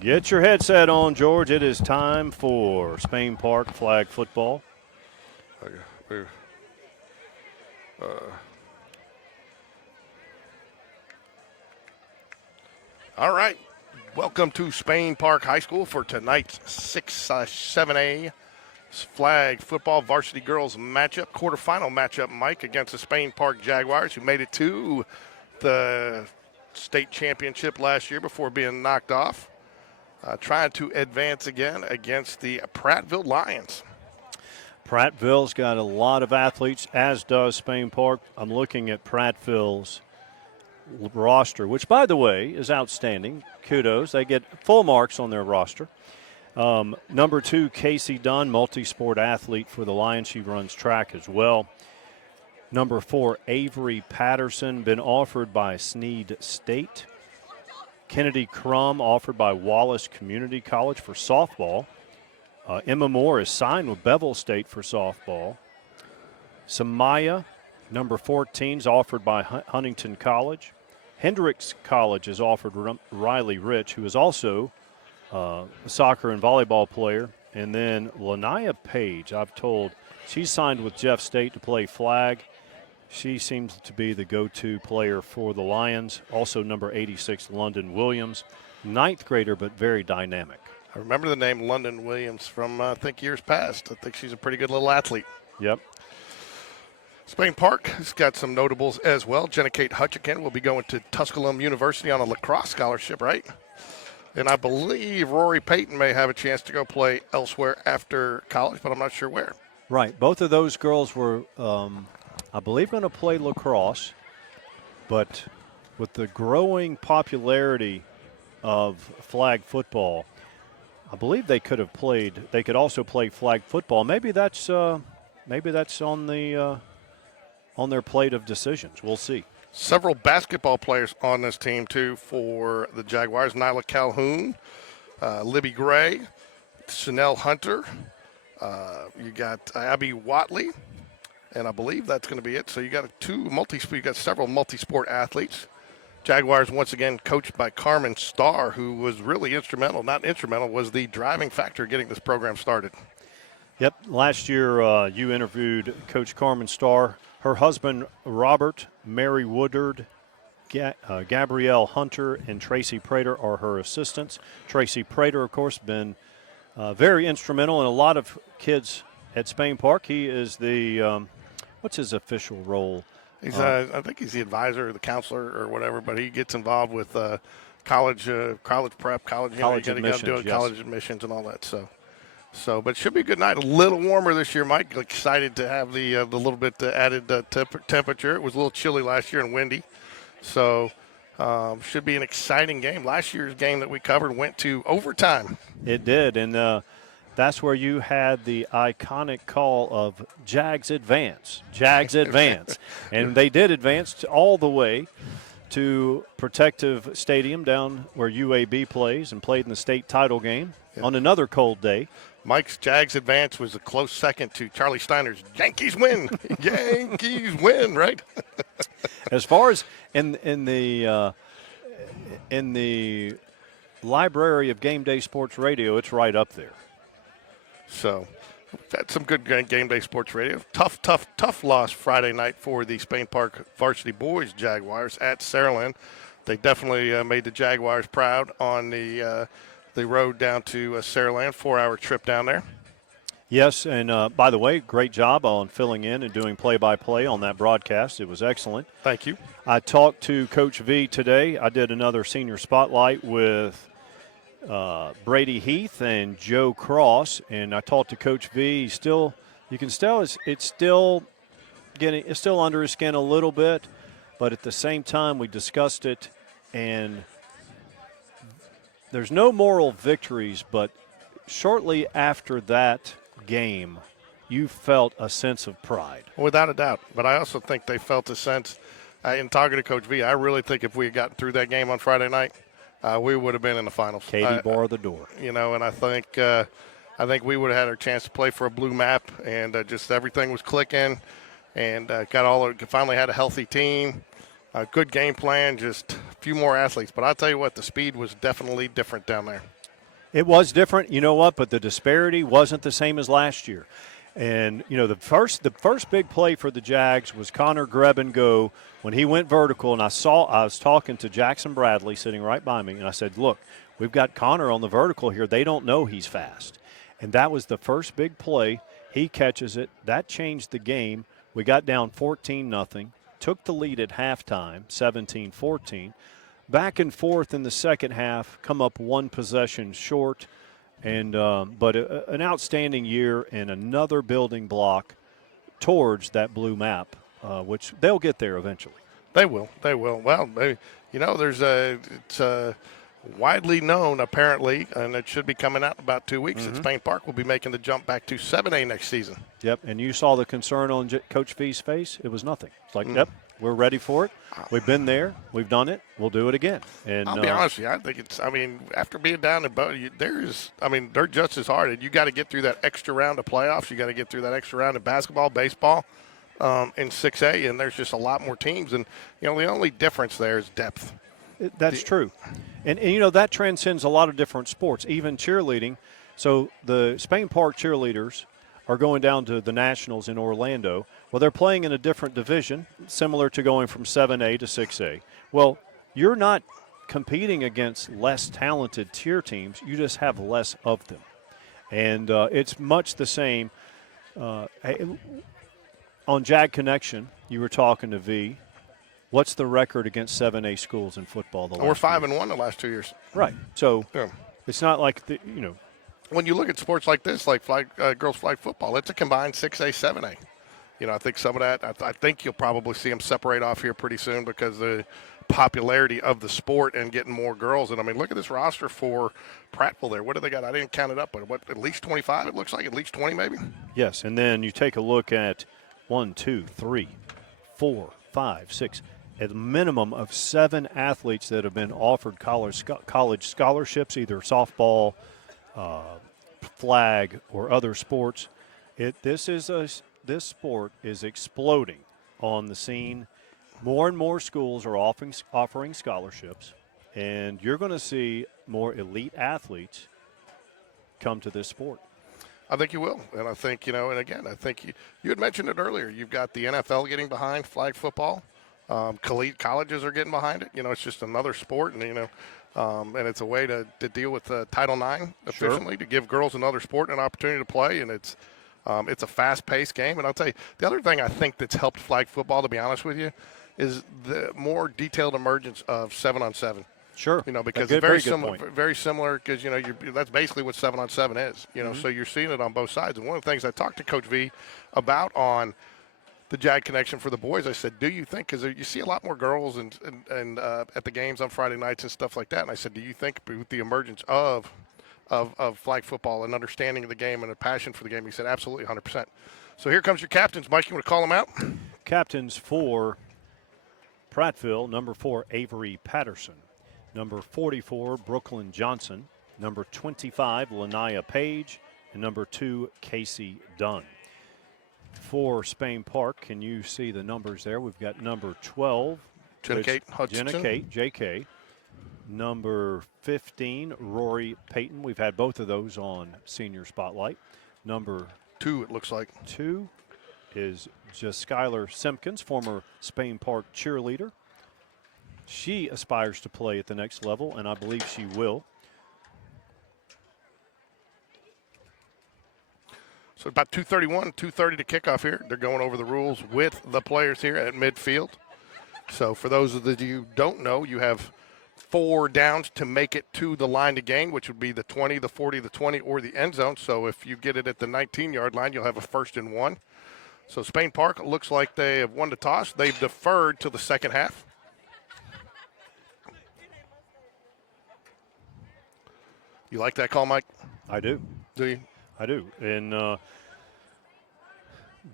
Get your headset on, George. It is time for Spain Park flag football. All right. Welcome to Spain Park High School for tonight's 6-7A flag football varsity girls matchup, quarterfinal matchup, Mike, against the Spain Park Jaguars, who made it to the state championship last year before being knocked off. Trying to advance again against the Prattville Lions. Prattville's got a lot of athletes, as does Spain Park. I'm looking at Prattville's roster, which, by the way, is outstanding. Kudos. They get full marks on their roster. Number 2, Casey Dunn, multi-sport athlete for the Lions. She runs track as well. Number 4, Avery Patterson, been offered by Snead State. Kennedy Crum, offered by Wallace Community College for softball. Emma Moore is signed with Bevel State for softball. Samaya, number 14, is offered by Huntington College. Hendricks College has offered Riley Rich, who is also a soccer and volleyball player. And then Lanaya Page, I've told, she's signed with Jeff State to play flag. She seems to be the go-to player for the Lions. Also number 86, London Williams, 9th grader, but very dynamic. I remember the name London Williams from, I think, years past. I think she's a pretty good little athlete. Yep. Spain Park has got some notables as well. Jenna Kate Hutchikin will be going to Tusculum University on a lacrosse scholarship, right? And I believe Rory Payton may have a chance to go play elsewhere after college, but I'm not sure where. Right. Both of those girls were, I believe, going to play lacrosse, but with the growing popularity of flag football, I believe they could have played. They could also play flag football. Maybe that's on their plate of decisions. We'll see. Several basketball players on this team, too, for the Jaguars. Nyla Calhoun, Libby Gray, Chanel Hunter. You got Abby Watley, and I believe that's going to be it. So you got several multi-sport athletes. Jaguars, once again, coached by Carmen Starr, who was really was the driving factor getting this program started. Yep. Last year, you interviewed Coach Carmen Starr. Her husband, Robert, Mary Woodard, Gabrielle Hunter, and Tracy Prater are her assistants. Tracy Prater, of course, been very instrumental in a lot of kids at Spain Park. He is the, what's his official role? I think he's the advisor or the counselor or whatever, but he gets involved with college prep, college admissions, yes. College admissions and all that. But it should be a good night. A little warmer this year, Mike. Excited to have the little bit added temperature. It was a little chilly last year and windy. So should be an exciting game. Last year's game that we covered went to overtime. It did, and that's where you had the iconic call of Jags advance. Jags advance. And they did advance all the way to Protective Stadium down where UAB plays and played in the state title game on another cold day. Mike's Jags advance was a close second to Charlie Steiner's Yankees win. Yankees win, right? As far as in the library of Game Day Sports Radio, it's right up there. So we've had some good Game Day Sports Radio. Tough loss Friday night for the Spain Park varsity boys Jaguars at Saraland. They definitely made the Jaguars proud on the road down to Saraland, 4-hour trip down there. Yes, and by the way, great job on filling in and doing play-by-play on that broadcast. It was excellent. Thank you. I talked to Coach V today. I did another senior spotlight with Brady Heath and Joe Cross, and I talked to Coach V. It's still under his skin a little bit, but at the same time, we discussed it, and there's no moral victories, but shortly after that game, you felt a sense of pride. Without a doubt. But I also think they felt a sense, in talking to Coach V, I really think if we had gotten through that game on Friday night, we would have been in the finals. Katie barred the door. And I think we would have had our chance to play for a blue map, and just everything was clicking, and finally had a healthy team. Good game plan, just a few more athletes. But I'll tell you what, the speed was definitely different down there. It was different, you know what? But the disparity wasn't the same as last year. And the first big play for the Jags was Connor grab and go when he went vertical. And I was talking to Jackson Bradley sitting right by me, and I said, "Look, we've got Connor on the vertical here. They don't know he's fast." And that was the first big play. He catches it. That changed the game. We got down 14-0, took the lead at halftime, 17-14. Back and forth in the second half, come up one possession short. And but an outstanding year and another building block towards that blue map, which they'll get there eventually. They will. They will. Well, it's widely known apparently, and it should be coming out in about 2 weeks. That Spain Park will be making the jump back to 7A next season. Yep. And you saw the concern on Coach V's face. It was nothing. It's like, yep, we're ready for it. We've been there. We've done it. We'll do it again. And I'll be honest with you. I think it's. I mean, after being down in both, they're just as hard. And you got to get through that extra round of playoffs. You got to get through that extra round of basketball, baseball, in 6A, and there's just a lot more teams. And the only difference there is depth. That's true. And that transcends a lot of different sports, even cheerleading. So the Spain Park cheerleaders are going down to the Nationals in Orlando. Well, they're playing in a different division, similar to going from 7A to 6A. Well, you're not competing against less talented tier teams. You just have less of them. And it's much the same. On Jag Connection, you were talking to V. What's the record against 7A schools in football? We're 5-1 the last 2 years. Right. So yeah. It's not like when you look at sports like this, like girls flag football, it's a combined 6A, 7A. I think some of that, I think you'll probably see them separate off here pretty soon because the popularity of the sport and getting more girls. And, I mean, look at this roster for Prattville there. What do they got? I didn't count it up, but at least 25 it looks like, at least 20 maybe? Yes, and then you take a look at 1, 2, 3, 4, 5, 6, at a minimum of 7 athletes that have been offered college scholarships, either softball, flag, or other sports. This sport is exploding on the scene. More and more schools are offering scholarships, and you're going to see more elite athletes come to this sport. I think you will, and I think, and again, I think you had mentioned it earlier. You've got the NFL getting behind flag football. Colleges are getting behind it. It's just another sport, and and it's a way to deal with Title IX efficiently, to give girls another sport and an opportunity to play, and it's a fast-paced game. And I'll tell you, the other thing I think that's helped flag football, to be honest with you, is the more detailed emergence of 7-on-7. Sure. Because it's very similar because, that's basically what 7-on-7 is, So you're seeing it on both sides. And one of the things I talked to Coach V about on the Jag Connection for the boys, I said, do you think, because you see a lot more girls and at the games on Friday nights and stuff like that, and I said, do you think with the emergence of flag football and understanding of the game and a passion for the game, he said, absolutely, 100%. So here comes your captains. Mike, you want to call them out? Captains for Prattville, number 4, Avery Patterson. Number 44, Brooklyn Johnson. Number 25, Lanaya Page. And number 2, Casey Dunn. For Spain Park, can you see the numbers there? We've got number 12, Jenna Kate Hudson. Jenna Kate, JK. Number 15, Rory Payton. We've had both of those on Senior Spotlight. Number 2, it looks like. 2 is just Skylar Simpkins, former Spain Park cheerleader. She aspires to play at the next level, and I believe she will. So about 2:31, 2:30 to kickoff here. They're going over the rules with the players here at midfield. So for those of you who don't know, you have 4 downs to make it to the line to gain, which would be the 20, the 40, the 20, or the end zone. So if you get it at the 19-yard line, you'll have a 1st and 1. So Spain Park, it looks like they have won the toss. They've deferred to the second half. You like that call, Mike? I do. Do you? I do. And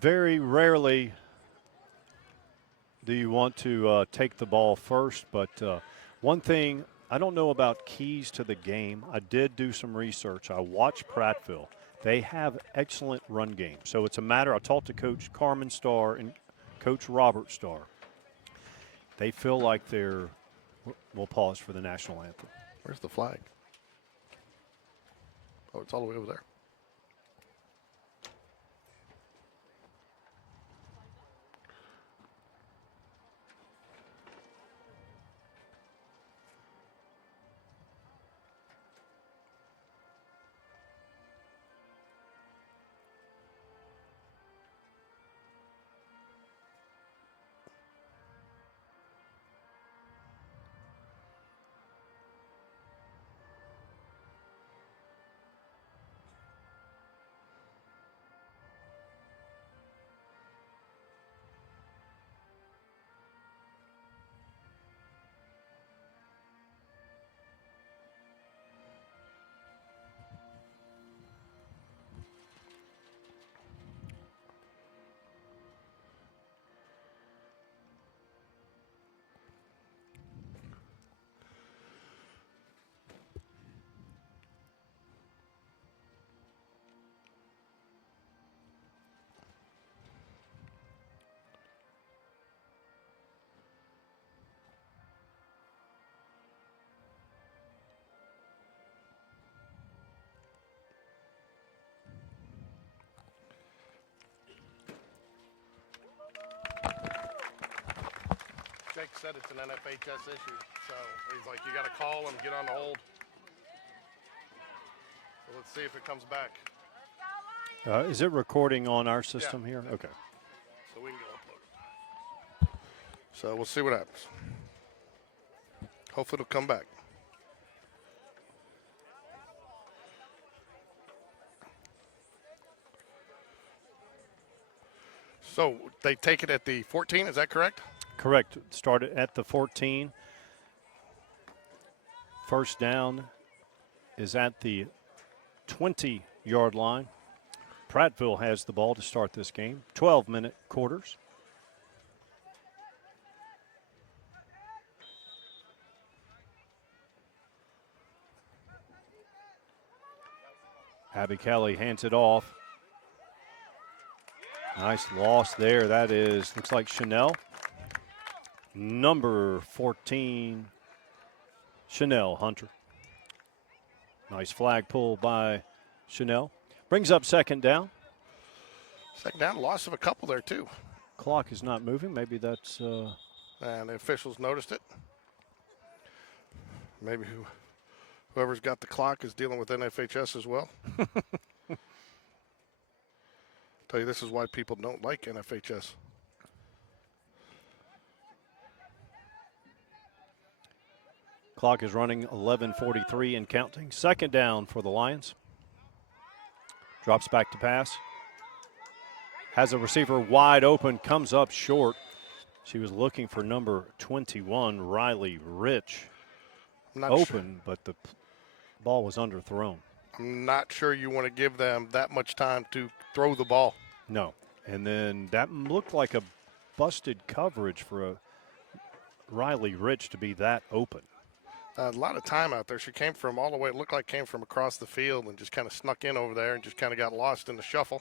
very rarely do you want to take the ball first. But one thing, I don't know about keys to the game. I did do some research. I watched Prattville. They have excellent run game. So it's a matter, I talked to Coach Carmen Starr and Coach Robert Starr. They feel like we'll pause for the national anthem. Where's the flag? Oh, it's all the way over there. Jake said it's an NFHS issue, so he's like, you got to call and get on the hold. So let's see if it comes back. Is it recording on our system here? Okay. So we can go upload it. So we'll see what happens. Hopefully it'll come back. So they take it at the 14, is that correct? Correct. Started at the 14. First down is at the 20-yard line. Prattville has the ball to start this game. 12-minute quarters. Abby Kelly hands it off. Nice loss there. That is, looks like Chanel. Number 14, Chanel Hunter. Nice flag pull by Chanel. Brings up second down. Second down, loss of a couple there too. Clock is not moving. Maybe that's... And the officials noticed it. Maybe whoever's got the clock is dealing with NFHS as well. Tell you, this is why people don't like NFHS. Clock is running 11:43 and counting. Second down for the Lions. Drops back to pass. Has a receiver wide open, comes up short. She was looking for number 21, Riley Rich. Open, but the ball was underthrown. I'm not sure you want to give them that much time to throw the ball. No. And then that looked like a busted coverage for a Riley Rich to be that open. A lot of time out there. She came from all the way, it looked like came from across the field and just kind of snuck in over there and just kind of got lost in the shuffle.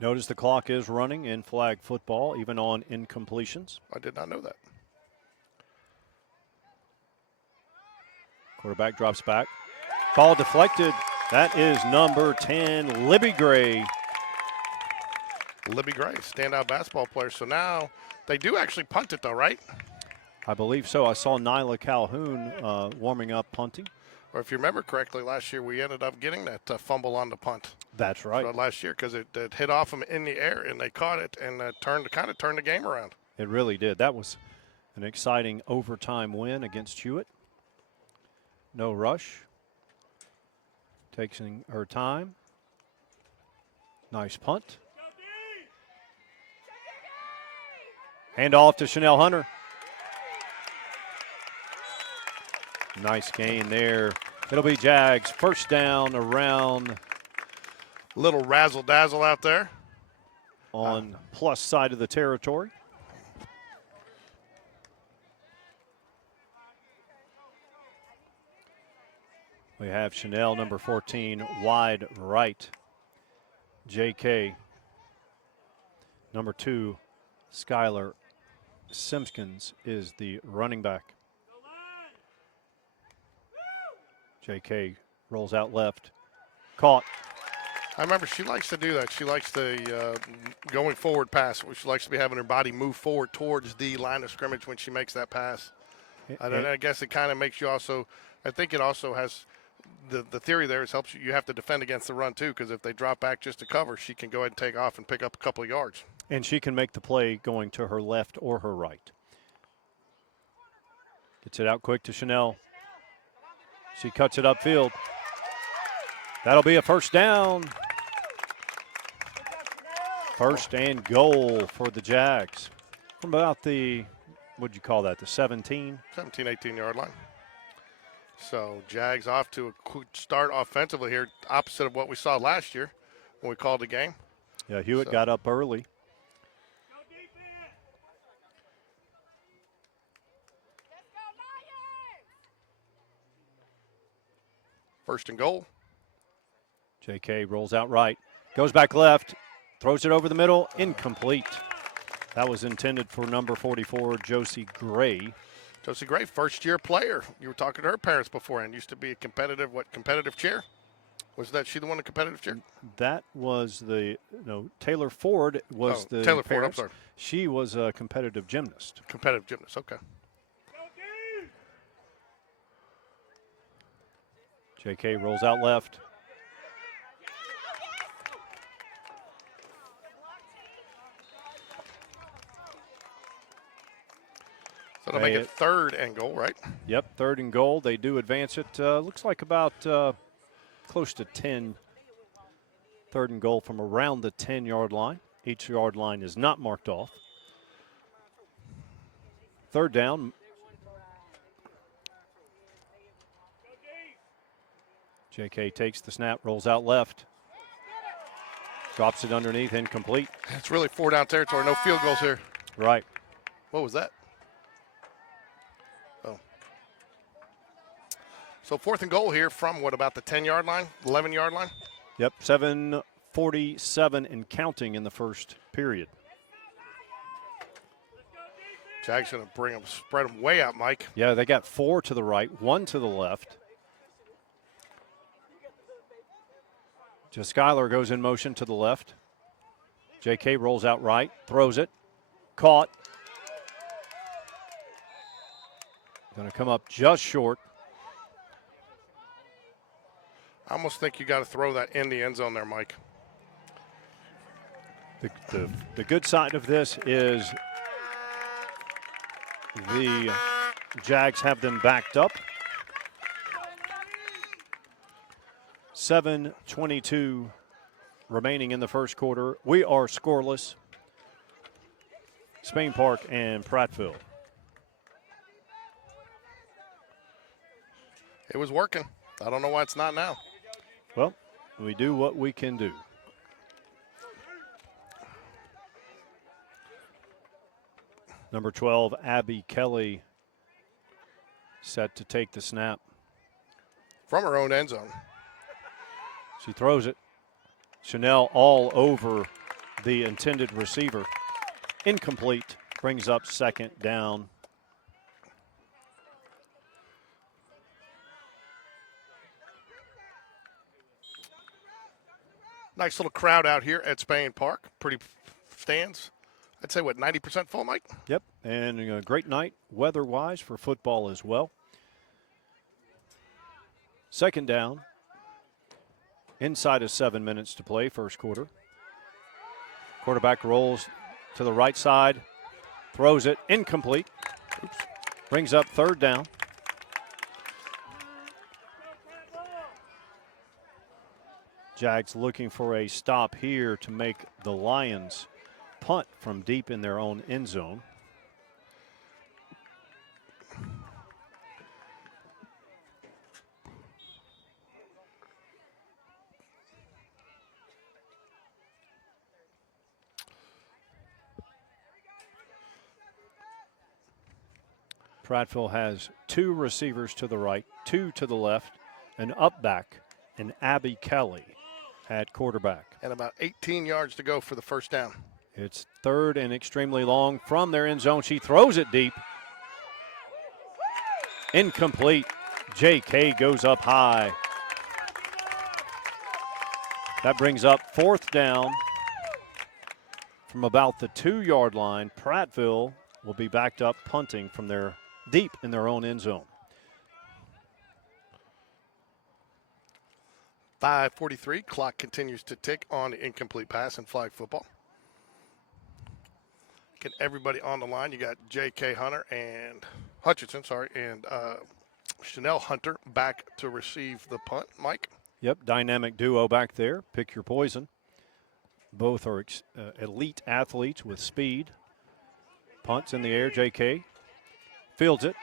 Notice the clock is running in flag football, even on incompletions. I did not know that. Quarterback drops back. Ball deflected. That is number 10, Libby Gray. Libby Gray, standout basketball player. So now they do actually punt it though, right? I believe so. I saw Nyla Calhoun warming up punting. Or if you remember correctly, last year we ended up getting that fumble on the punt. That's right. So last year because it hit off them in the air and they caught it and turned the game around. It really did. That was an exciting overtime win against Hewitt. No rush. Taking her time. Nice punt. Hand off to Chanel Hunter. Nice gain there. It'll be Jags. First down around. Little razzle-dazzle out there. On plus side of the territory. We have Chanel, number 14, wide right. JK, number 2, Skylar Simpkins is the running back. JK Rolls out left. Caught. I remember she likes to do that. She likes the going forward pass. She likes to be having her body move forward towards the line of scrimmage when she makes that pass. I guess it kind of makes you also – I think it also has the theory there is helps you have to defend against the run too, because if they drop back just to cover, she can go ahead and take off and pick up a couple of yards. And she can make the play going to her left or her right. Gets it out quick to Chanel. She cuts it upfield. That'll be a first down. First and goal for the Jags. From about the, what'd you call that, the 17? 17, 18-yard line. So Jags off to a quick start offensively here, opposite of what we saw last year when we called the game. Yeah, Hewitt got up early. First and goal. JK rolls out right, goes back left, throws it over the middle, incomplete. That was intended for number 44, Josie Gray. Josie Gray, first-year player. You were talking to her parents beforehand. Used to be a competitive chair? Was that she the one in competitive chair? That was Taylor Ford was the Taylor Ford, parents. I'm sorry. She was a competitive gymnast. Competitive gymnast, okay. JK rolls out left. So to make it third and goal, right? Yep, third and goal. They do advance it. Looks like about close to 10. Third and goal from around the 10-yard line. Each yard line is not marked off. Third down. JK takes the snap, rolls out left. Drops it underneath, incomplete. It's really four-down territory. No field goals here. Right. What was that? Oh. So fourth and goal here from what, about the 10-yard line, 11-yard line? Yep, 7:47 and counting in the first period. Jags going to spread them way out, Mike. Yeah, they got 4 to the right, 1 to the left. Just Skylar goes in motion to the left. JK rolls out right, throws it, caught. Going to come up just short. I almost think you got to throw that in the end zone there, Mike. The good side of this is the Jags have them backed up. 7:22 remaining in the first quarter. We are scoreless. Spain Park and Prattville. It was working. I don't know why it's not now. Well, we do what we can do. Number 12, Abby Kelly, set to take the snap. From her own end zone. She throws it. Chanel all over the intended receiver. Incomplete. Brings up second down. Nice little crowd out here at Spain Park. Pretty stands. I'd say, 90% full, Mike? Yep, and a great night weather-wise for football as well. Second down. Inside of 7 minutes to play, first quarter. Quarterback rolls to the right side, throws it, incomplete. Oops. Brings up third down. Jags looking for a stop here to make the Lions punt from deep in their own end zone. Prattville has 2 receivers to the right, 2 to the left, an up back, and Abby Kelly at quarterback. And about 18 yards to go for the first down. It's third and extremely long from their end zone. She throws it deep. Incomplete. JK goes up high. That brings up 4th down from about the 2-yard line. Prattville will be backed up punting from their deep in their own end zone. 5:43. Clock continues to tick on the incomplete pass in flag football. Get everybody on the line. You got J.K. Hutchinson, and Chanel Hunter back to receive the punt. Mike? Yep, dynamic duo back there. Pick your poison. Both are elite athletes with speed. Punts in the air, J.K. fields it.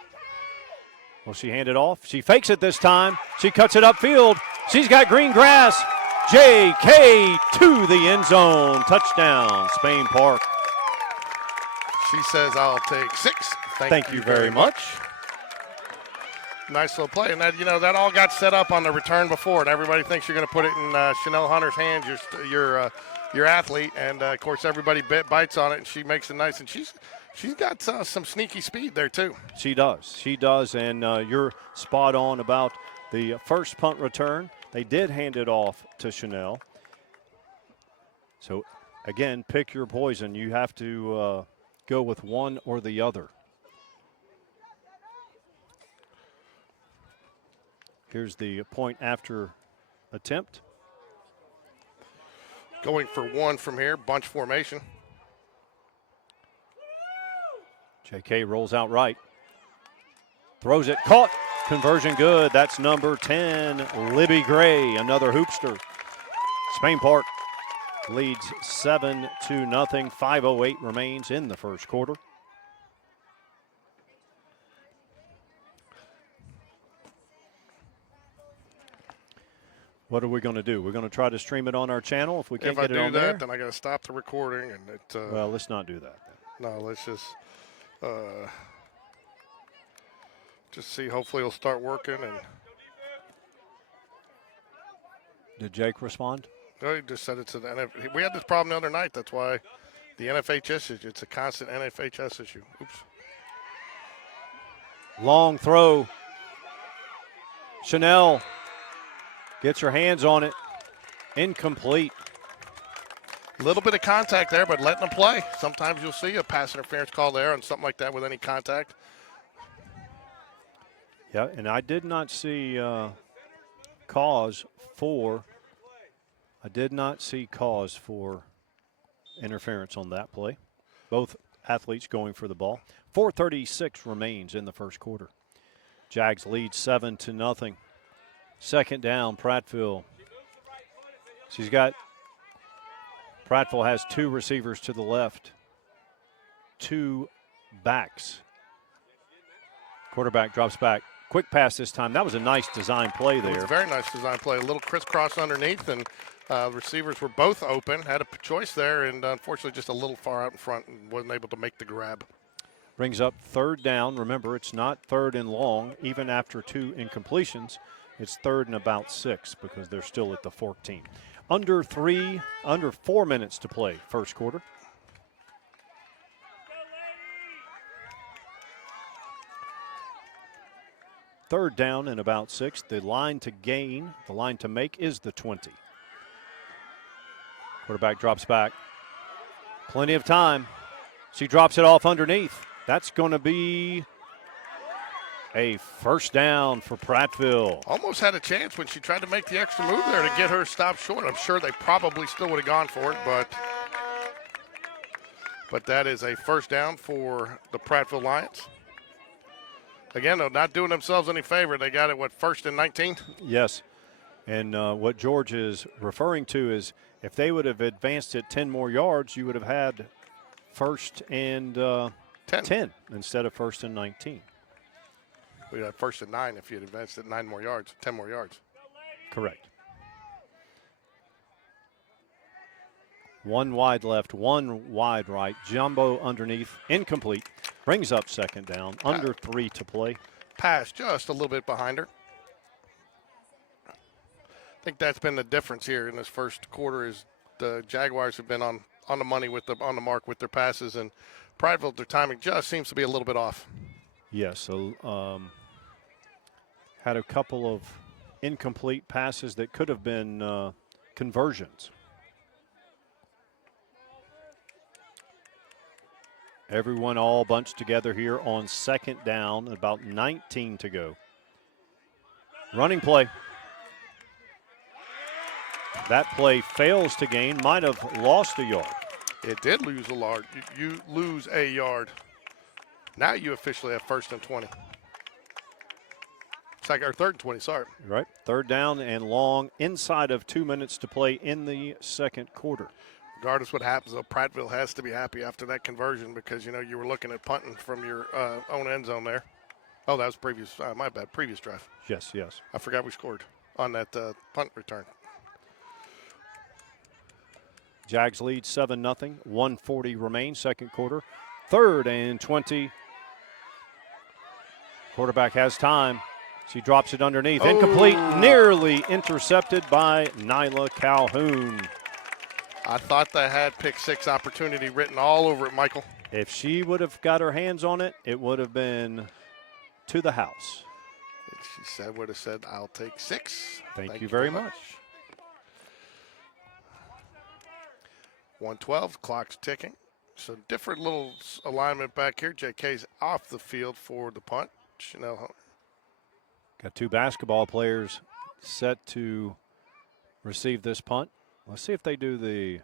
Will she hand it off? She fakes it this time. She cuts it upfield. She's got green grass. J.K. to the end zone. Touchdown, Spain Park. She says, I'll take 6. Thank you very much. Nice little play. And that, that all got set up on the return before, and everybody thinks you're going to put it in Chanel Hunter's hands, your athlete. And, of course, everybody bites on it, and she makes it nice. And she's got some sneaky speed there, too. She does. She does. And you're spot on about the first punt return. They did hand it off to Chanel. So, again, pick your poison. You have to go with one or the other. Here's the point after attempt. Going for 1 from here, bunch formation. J.K. rolls out right. Throws it, caught. Conversion good. That's number 10, Libby Gray, another hoopster. Spain Park leads 7-0. 5:08 remains in the first quarter. What are we going to do? We're going to try to stream it on our channel. If we can't get it on there. If I do that, then I got to stop the recording. And well, let's not do that. No, let's just see. Hopefully, it'll start working. And did Jake respond? no, he just said it's an NF. We had this problem the other night. That's why the NFHS issue. It's a constant NFHS issue. Oops. Long throw. Chanel gets her hands on it. Incomplete. A little bit of contact there, but letting them play. Sometimes you'll see a pass interference call there on something like that with any contact. Yeah, and I did not see cause for interference on that play. Both athletes going for the ball. 4:36 remains in the first quarter. Jags lead 7-0. Second down, Prattville. Prattville has 2 receivers to the left, 2 backs. Quarterback drops back. Quick pass this time. That was a nice design play there. It was a very nice design play. A little crisscross underneath, and receivers were both open. Had a choice there, and unfortunately just a little far out in front and wasn't able to make the grab. Brings up 3rd down. Remember, it's not 3rd and long, even after 2 incompletions. It's 3rd and about 6 because they're still at the 14. Under 4 minutes to play, first quarter. Third down and about 6. The line to make is the 20. Quarterback drops back. Plenty of time. She drops it off underneath. That's going to be a first down for Prattville. Almost had a chance when she tried to make the extra move there to get her stopped short. I'm sure they probably still would have gone for it, but that is a first down for the Prattville Lions. Again, though, not doing themselves any favor. They got it, 1st and 19? Yes. And what George is referring to is if they would have advanced it 10 more yards, you would have had 1st and 10 instead of 1st and 19. We'd have 1st and 9 if you had advanced it 10 more yards. Correct. 1 wide left, 1 wide right. Jumbo underneath, incomplete. Brings up second down, under 3 to play. Pass just a little bit behind her. I think that's been the difference here in this first quarter is the Jaguars have been on the money on the mark with their passes, and Prattville, their timing just seems to be a little bit off. Yes, so had a couple of incomplete passes that could have been conversions. Everyone all bunched together here on second down, about 19 to go. Running play. That play fails to gain, might have lost a yard. It did lose a yard. You lose a yard. Now you officially have 1st and 20. Or 3rd and 20, sorry. Right. 3rd down and long, inside of 2 minutes to play in the second quarter. Regardless what happens, though, Prattville has to be happy after that conversion because, you were looking at punting from your own end zone there. Oh, that was previous. My bad. Previous drive. Yes, yes. I forgot we scored on that punt return. Jags lead 7-0. 1:40 remains, second quarter. 3rd and 20. Quarterback has time. She drops it underneath. Incomplete, nearly intercepted by Nyla Calhoun. I thought that had pick 6 opportunity written all over it, Michael. If she would have got her hands on it, it would have been to the house. She would have said, I'll take 6. Thank you very much. 1:12, clock's ticking. So different little alignment back here. JK's off the field for the punt. Chanel Hunter. Got 2 basketball players set to receive this punt. Let's see if they do the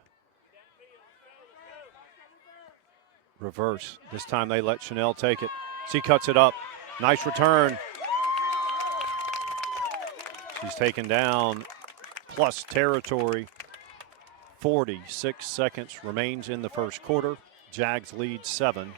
reverse. This time they let Chanel take it. She cuts it up. Nice return. She's taken down plus territory. 46 seconds remains in the first quarter. Jags lead 7-0.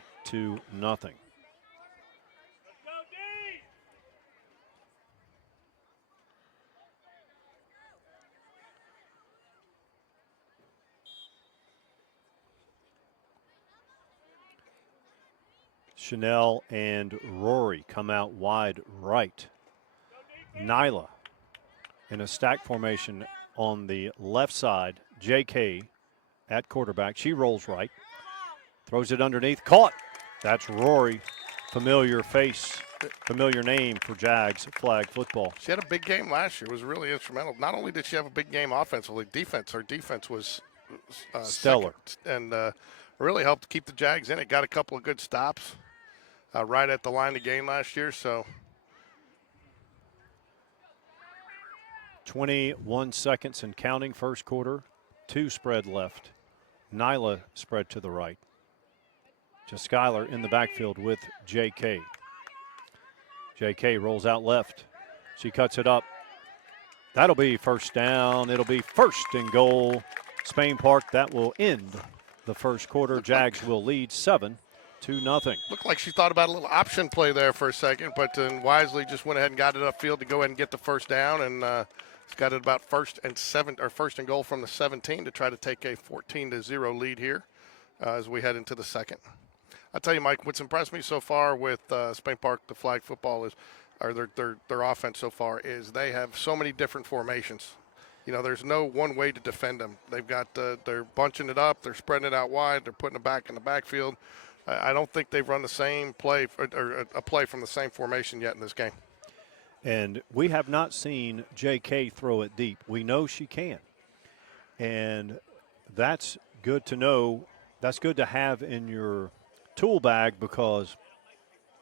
Chanel and Rory come out wide right. Nyla in a stack formation on the left side. JK at quarterback. She rolls right. Throws it underneath. Caught. That's Rory. Familiar face, familiar name for Jags flag football. She had a big game last year. It was really instrumental. Not only did she have a big game offensively, her defense was stellar. And really helped keep the Jags in it. Got a couple of good stops right at the line of game last year. So 21 seconds and counting, first quarter. 2 spread left. Nyla spread to the right. Just Skylar in the backfield with JK. JK rolls out left. She cuts it up. That'll be first down. It'll be 1st and goal. Spain Park. That will end the first quarter. Jags will lead 7-0. Looked like she thought about a little option play there for a second, but then wisely just went ahead and got it upfield to go ahead and get the first down, and it's got it about 1st and goal from the 17 to try to take a 14-0 lead here as we head into the second. I'll tell you, Mike, what's impressed me so far with Spain Park, the flag football, their offense so far is they have so many different formations. There's no one way to defend them. They've got they're bunching it up, they're spreading it out wide, they're putting it back in the backfield. I don't think they've run the same play or a play from the same formation yet in this game. And we have not seen JK throw it deep. We know she can. And that's good to know. That's good to have in your tool bag, because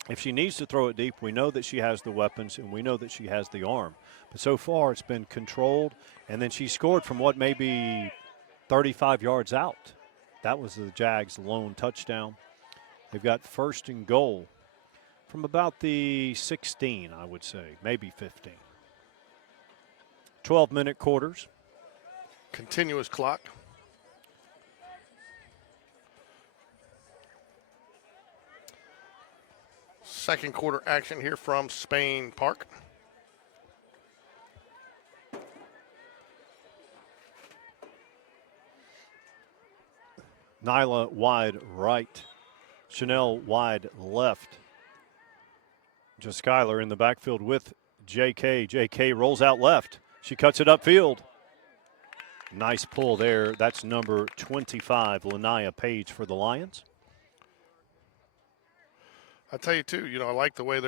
if she needs to throw it deep, we know that she has the weapons and we know that she has the arm. But so far it's been controlled, and then she scored from what may be 35 yards out. That was the Jags' lone touchdown. They've got 1st and goal from about the 16, I would say, maybe 15. 12-minute quarters. Continuous clock. Second quarter action here from Spain Park. Nyla wide right. Chanel wide left. Just Skylar in the backfield with JK. JK rolls out left. She cuts it upfield. Nice pull there. That's number 25, Lanaya Page for the Lions. I tell you, too, I like the way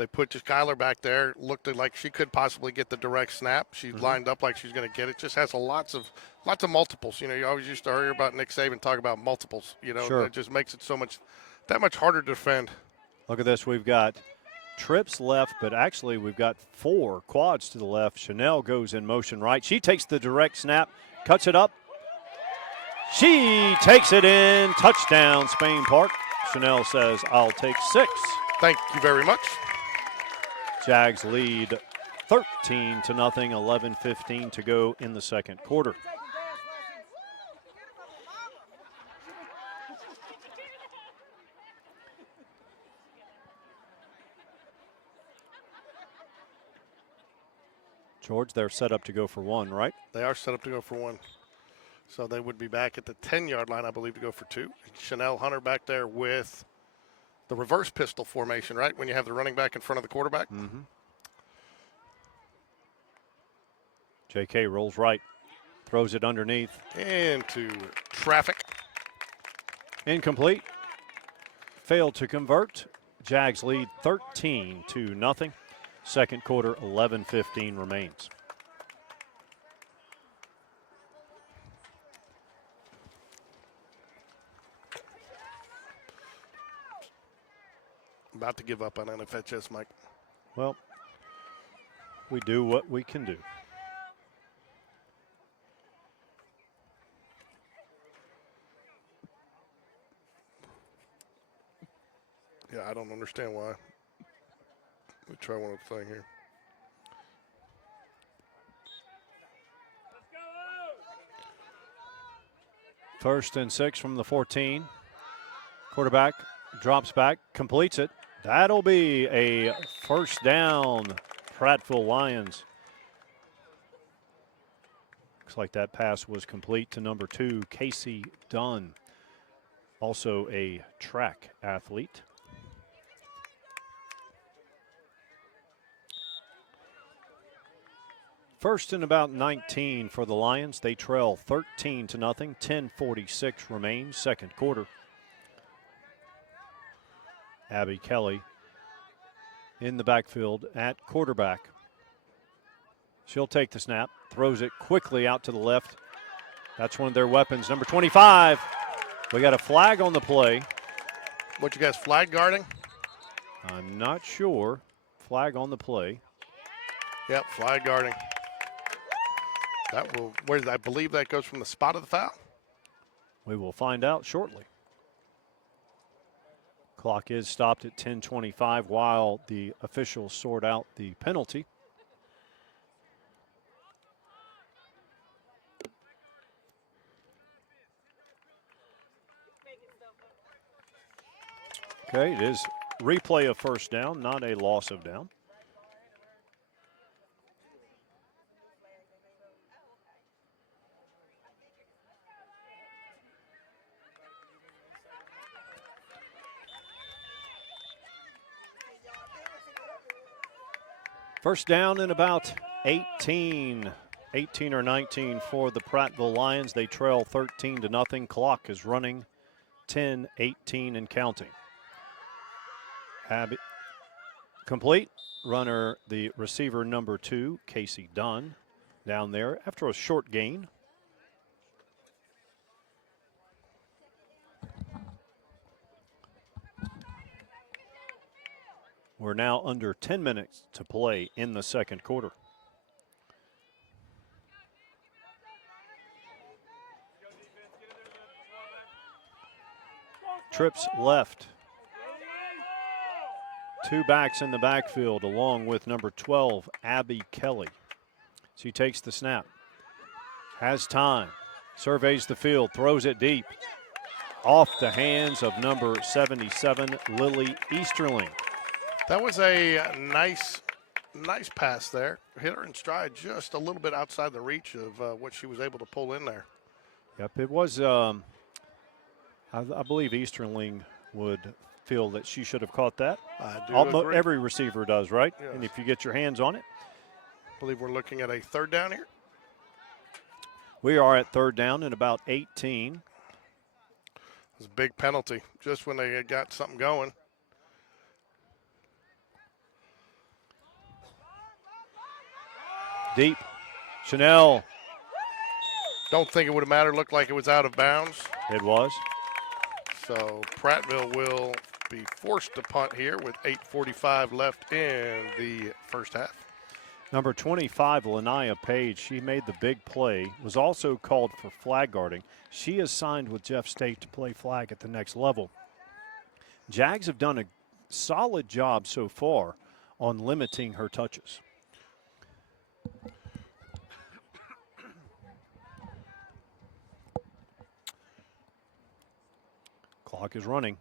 They put Skylar back there. Looked like she could possibly get the direct snap. She's lined up like she's going to get it. Just has lots of multiples. You always used to hear about Nick Saban talk about multiples. Sure. It just makes it that much harder to defend. Look at this. We've got trips left, but actually we've got 4 quads to the left. Chanel goes in motion right. She takes the direct snap, cuts it up. She takes it in. Touchdown, Spain Park. Chanel says, I'll take 6. Thank you very much. Jags lead 13-0, 11:15 to go in the second quarter. George, they're set up to go for 1, right? They are set up to go for 1. So they would be back at the 10-yard line, I believe, to go for 2. Chanel Hunter back there with the reverse pistol formation, right? When you have the running back in front of the quarterback. Mm-hmm. JK rolls right, throws it underneath. Into traffic. Incomplete. Failed to convert. Jags lead 13-0. Second quarter, 11:15 remains. About to give up on NFHS, Mike. Well, we do what we can do. Yeah, I don't understand why. Let me try one other thing here. First and 6 from the 14. Quarterback drops back, completes it. That'll be a first down, Prattville Lions. Looks like that pass was complete to number 2, Casey Dunn, also a track athlete. First and about 19 for the Lions. They trail 13-0. 10:46 remains, second quarter. Abby Kelly in the backfield at quarterback. She'll take the snap, throws it quickly out to the left. That's one of their weapons, number 25. We got a flag on the play. What, you guys flag guarding? I'm not sure. Flag on the play. Yep, flag guarding. I believe that goes from the spot of the foul. We will find out shortly. Clock is stopped at 10:25 while the officials sort out the penalty. Okay, it is replay of first down, not a loss of down. First down and about 18 or 19 for the Prattville Lions. They trail 13-0. Clock is running 10:18 and counting. Abby, complete. Runner, the receiver number 2, Casey Dunn, down there after a short gain. We're now under 10 minutes to play in the second quarter. Trips left. 2 backs in the backfield along with number 12, Abby Kelly. She takes the snap. Has time. Surveys the field. Throws it deep. Off the hands of number 77, Lily Easterling. That was a nice pass there. Hit her in stride just a little bit outside the reach of what she was able to pull in there. Yep, it was, I believe Easterling would feel that she should have caught that. I do Almost agree. every receiver does, right? Yes. And if you get your hands on it. I believe we're looking at a third down here. We are at third down and about 18. It was a big penalty just when they got something going. Deep. Chanel. Don't think it would have mattered. Looked like it was out of bounds. It was. So Prattville will be forced to punt here with 8:45 left in the first half. Number 25, Lanaya Page, she made the big play, was also called for flag guarding. She is signed with Jeff State to play flag at the next level. Jags have done a solid job so far on limiting her touches. Clock is running.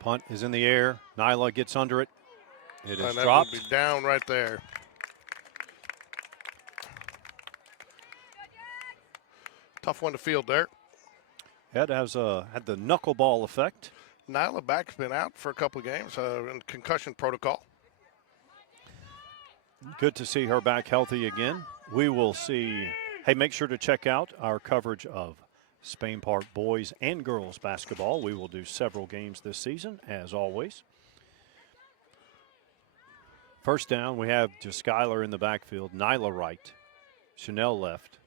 Punt is in the air. Nyla gets under it. It is dropped. Will be down right there. Tough one to field there. It has had the knuckleball effect. Nyla Back's been out for a couple of games in concussion protocol. Good to see her back healthy again. We will see. Hey, make sure to check out our coverage of Spain Park boys and girls basketball. We will do several games this season, as always. First down, we have Skylar in the backfield. Nyla right. Chanel left.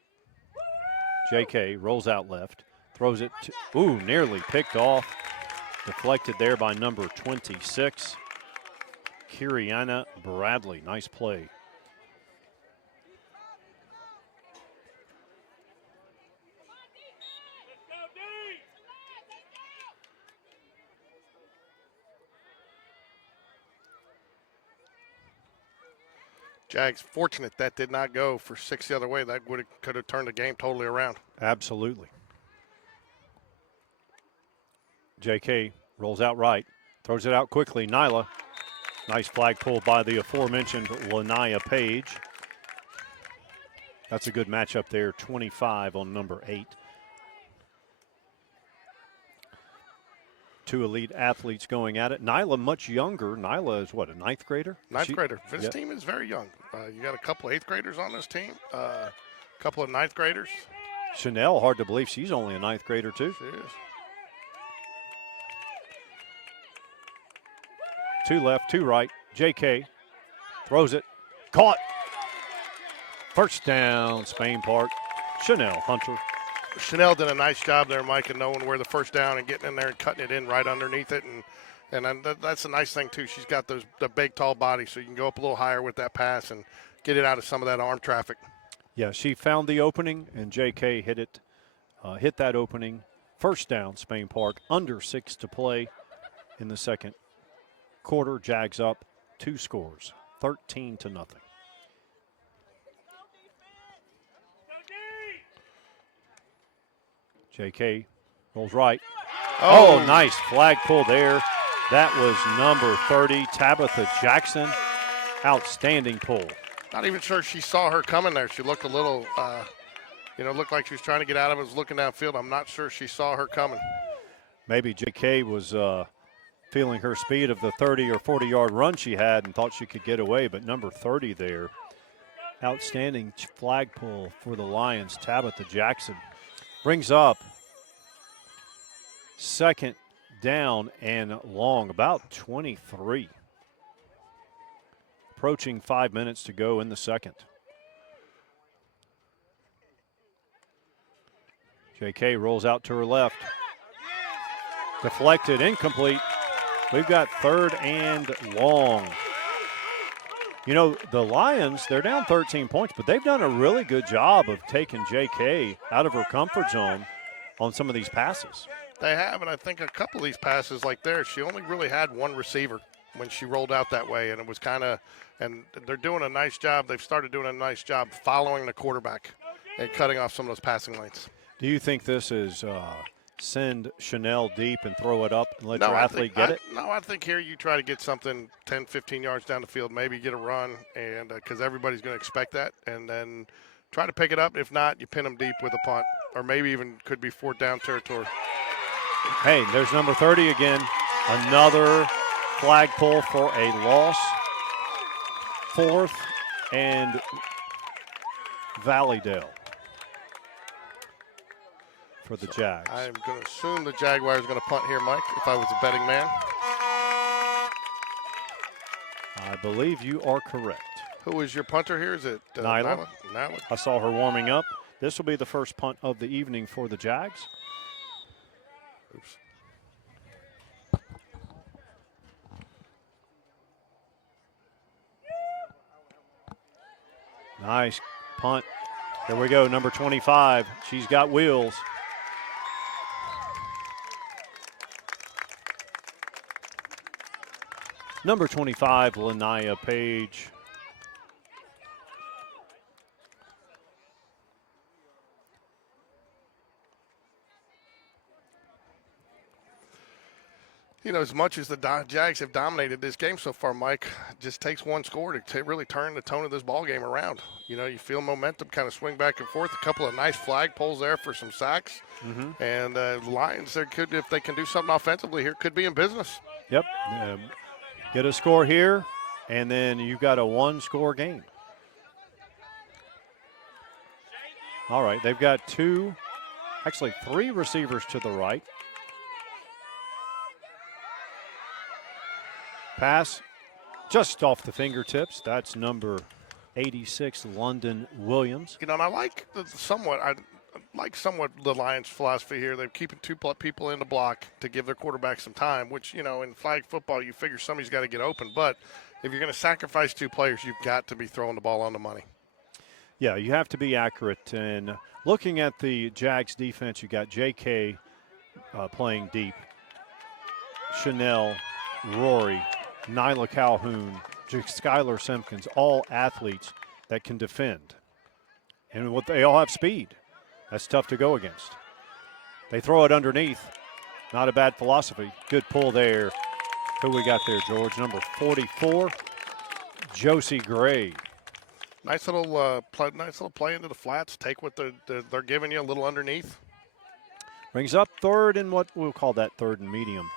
JK rolls out left. Throws it to, nearly picked off. Deflected there by number 26. Kiriana Bradley. Nice play. Jags fortunate that did not go for 6 the other way. That could have turned the game totally around. Absolutely. JK rolls out right, throws it out quickly. Nyla, nice flag pull by the aforementioned Lanaya Page. That's a good matchup there, 25 on number 8. Two elite athletes going at it. Nyla much younger. Nyla is what, a ninth grader? Ninth grader. This team is very young. You got a couple of eighth graders on this team, a couple of ninth graders. Chanel, hard to believe she's only a ninth grader too. She is. Two left, two right. JK throws it. Caught. First down, Spain Park. Chanel Hunter. Chanel did a nice job there, Mike, and knowing where the first down and getting in there and cutting it in right underneath it. And that's a nice thing, too. She's got the big, tall body, so you can go up a little higher with that pass and get it out of some of that arm traffic. Yeah, she found the opening, and JK hit that opening. First down, Spain Park. Under 6 to play in the second quarter. Jags up 2 scores, 13-0. JK rolls right. Oh, nice flag pull there. That was number 30, Tabitha Jackson. Outstanding pull. Not even sure she saw her coming there. She looked a little, looked like she was trying to get out of it, was looking downfield. I'm not sure she saw her coming. Maybe JK was feeling her speed of the 30 or 40-yard run she had and thought she could get away, but number 30 there. Outstanding flag pull for the Lions, Tabitha Jackson. Brings up second down and long, about 23. Approaching 5 minutes to go in the second. JK rolls out to her left. Deflected, incomplete. We've got third and long. You know, the Lions, they're down 13 points, but they've done a really good job of taking JK out of her comfort zone on some of these passes. They have, and I think a couple of these passes like there, she only really had one receiver when she rolled out that way, and it was kind of, and they're doing a nice job. They've started doing a nice job following the quarterback and cutting off some of those passing lanes. Do you think this is send Chanel deep and throw it up and let your athlete get it? No, I think here you try to get something 10, 15 yards down the field, maybe get a run, and because everybody's going to expect that, and then try to pick it up. If not, you pin them deep with a punt, or maybe even could be 4th down territory. Hey, there's number 30 again. Another flag pull for a loss. 4th and Valleydale for the Jags. I'm going to assume the Jaguars are going to punt here, Mike, if I was a betting man. I believe you are correct. Who is your punter here? Is it Nyla. Nyla? I saw her warming up. This will be the first punt of the evening for the Jags. Oops. Nice punt. Here we go, number 25. She's got wheels. Number 25, Lanaya Page. You know, as much as the Jags have dominated this game so far, Mike, it just takes one score to really turn the tone of this ball game around. You know, you feel momentum kind of swing back and forth. A couple of nice flag pulls there for some sacks. Mm-hmm. And the Lions, if they can do something offensively here, could be in business. Yep. Get a score here, and then you've got a one-score game. All right, they've got three receivers to the right. Pass just off the fingertips. That's number 86, London Williams. You know, and I like somewhat the Lions' philosophy here. They're keeping two people in the block to give their quarterback some time, which, you know, in flag football, you figure somebody's got to get open. But if you're going to sacrifice two players, you've got to be throwing the ball on the money. Yeah, you have to be accurate. And looking at the Jags defense, you got J.K. Playing deep, Chanel, Rory, Nyla Calhoun, Skylar Simpkins, all athletes that can defend. And they all have speed. That's tough to go against. They throw it underneath. Not a bad philosophy. Good pull there. Who we got there, George? Number 44, Josie Gray. Nice little play into the flats. Take what they're giving you, a little underneath. Brings up third and what we'll call that third and medium.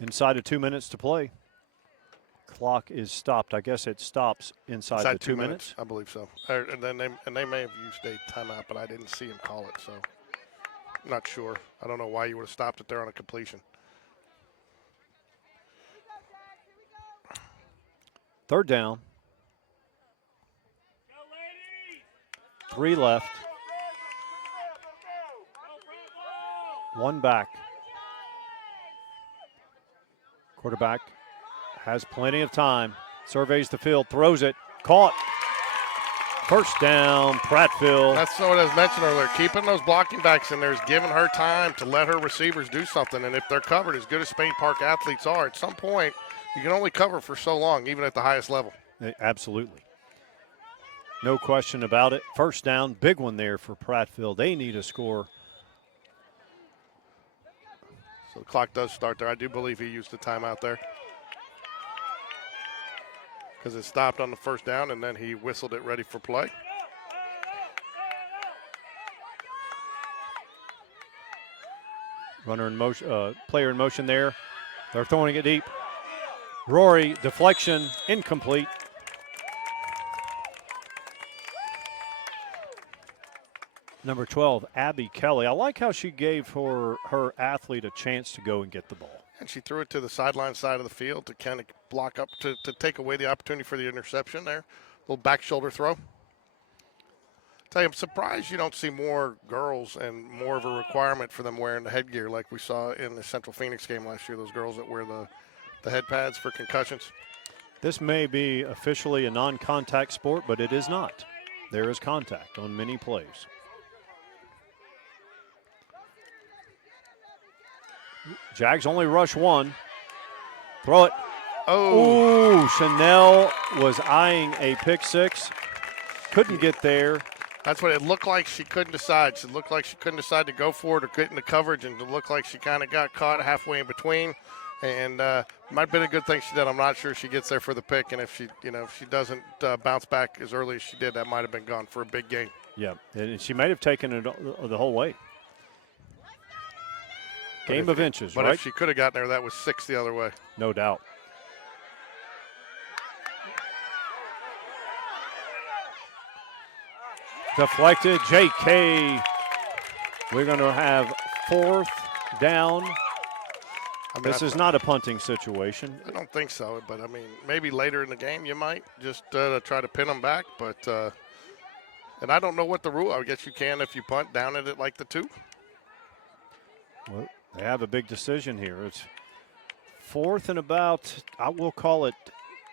Inside of 2 minutes to play. Clock is stopped. I guess it stops inside the 2 minutes. I believe so. And then they may have used a timeout, but I didn't see him call it, so I'm not sure. I don't know why you would have stopped it there on a completion. Third down. 3 left. 1 back. Quarterback has plenty of time. Surveys the field, throws it, caught. First down, Prattville. That's what I was mentioning earlier. Keeping those blocking backs in there is giving her time to let her receivers do something. And if they're covered, as good as Spain Park athletes are, at some point, you can only cover for so long, even at the highest level. Absolutely. No question about it. First down, big one there for Prattville. They need a score. So the clock does start there. I do believe he used the timeout there, because it stopped on the first down, and then he whistled it ready for play. Runner in motion, player in motion there. They're throwing it deep. Rory, deflection, incomplete. Number 12, Abby Kelly. I like how she gave her athlete a chance to go and get the ball. And she threw it to the sideline side of the field to kind of block up, to take away the opportunity for the interception there. Little back shoulder throw. Tell you, I'm surprised you don't see more girls and more of a requirement for them wearing the headgear like we saw in the Central Phoenix game last year, those girls that wear the head pads for concussions. This may be officially a non-contact sport, but it is not. There is contact on many plays. Jags only rush 1. Throw it. Oh, Chanel was eyeing a pick 6. Couldn't get there. That's what it looked like. She couldn't decide. It looked like she couldn't decide to go for it or get in the coverage, and it looked like she kind of got caught halfway in between. And might have been a good thing she did. I'm not sure she gets there for the pick, and if she doesn't bounce back as early as she did, that might have been gone for a big gain. Yeah, and she might have taken it the whole way. Game of inches, but right? If she could have gotten there, that was 6 the other way. No doubt. Deflected, J.K. We're going to have 4th down I mean, This is not a punting situation. I don't think so, but I mean, maybe later in the game you might just try to pin them back. But and I don't know what the rule. I guess you can if you punt down at it like the 2. Well, they have a big decision here. It's 4th and about, I will call it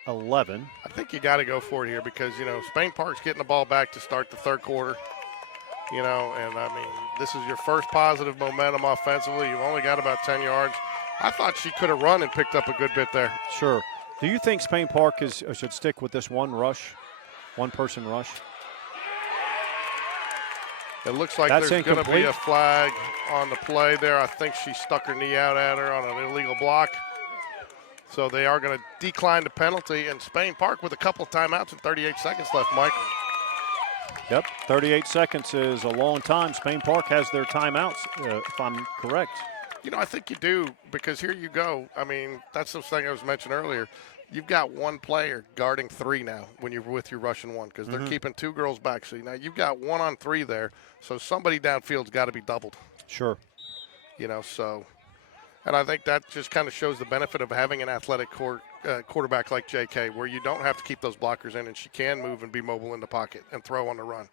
11. I think you got to go for it here because, Spain Park's getting the ball back to start the 3rd quarter. And I mean, this is your first positive momentum offensively. You've only got about 10 yards. I thought she could have run and picked up a good bit there. Sure. Do you think Spain Park should stick with this one-person rush? It looks like That's there's going to be incomplete. a flag on the play there. I think she stuck her knee out at her on an illegal block. So they are going to decline the penalty. And Spain Park with a couple of timeouts and 38 seconds left, Mike. Yep, 38 seconds is a long time. Spain Park has their timeouts, if I'm correct. I think you do because here you go. I mean, that's the thing I was mentioning earlier. You've got one player guarding 3 now when you're with your Russian 1 because they're keeping 2 girls back. So now you've got 1 on 3 there. So somebody downfield's got to be doubled. Sure. So, and I think that just kind of shows the benefit of having an athletic quarterback like JK where you don't have to keep those blockers in and she can move and be mobile in the pocket and throw on the run.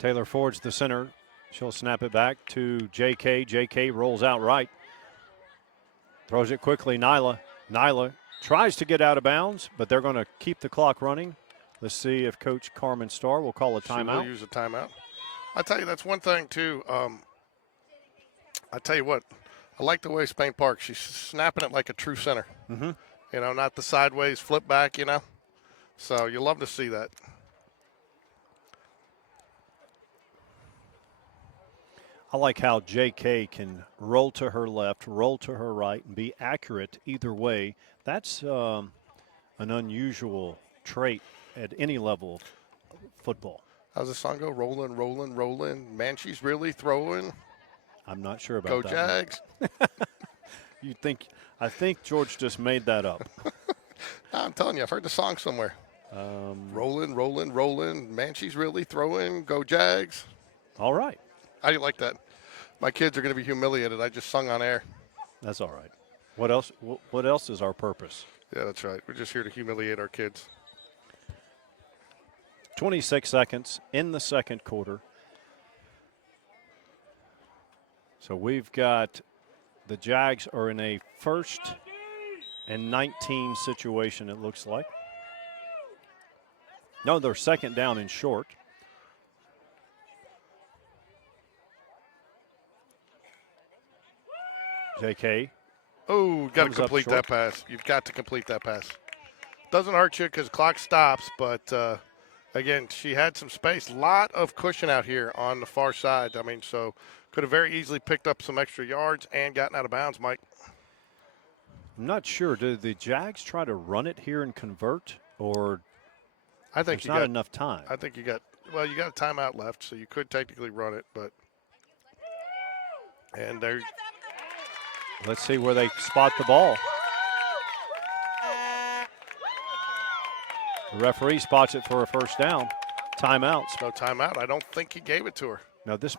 Taylor Ford's the center. She'll snap it back to JK. JK rolls out right. Throws it quickly. Nyla tries to get out of bounds, but they're going to keep the clock running. Let's see if Coach Carmen Starr will call a timeout. She will use a timeout. I tell you, that's one thing, too. I tell you what, I like the way Spain Park, she's snapping it like a true center. Not the sideways flip back, So you love to see that. I like how JK can roll to her left, roll to her right, and be accurate either way. That's an unusual trait at any level of football. How's the song go? Rolling, rolling, rolling. Man, she's really throwing. I'm not sure about Go that. Jags. I think George just made that up. I'm telling you, I've heard the song somewhere. Rolling, rolling, rolling. Man, she's really throwing. Go Jags. All right. How do you like that? My kids are going to be humiliated. I just sung on air. That's all right. What else? What else is our purpose? Yeah, that's right. We're just here to humiliate our kids. 26 seconds in the 2nd quarter. So we've got the Jags are in a 1st and 19 situation, it looks like. No, they're 2nd down and short. JK. Oh, got to complete that pass. You've got to complete that pass. Doesn't hurt you because clock stops, but again, she had some space. A lot of cushion out here on the far side. I mean, so could have very easily picked up some extra yards and gotten out of bounds, Mike. I'm not sure. Did the Jags try to run it here and convert, or I think there's not enough time? I think you got a timeout left, so you could technically run it, but and there. Let's see where they spot the ball. The referee spots it for a 1st down. Timeouts. No timeout. I don't think he gave it to her. No, this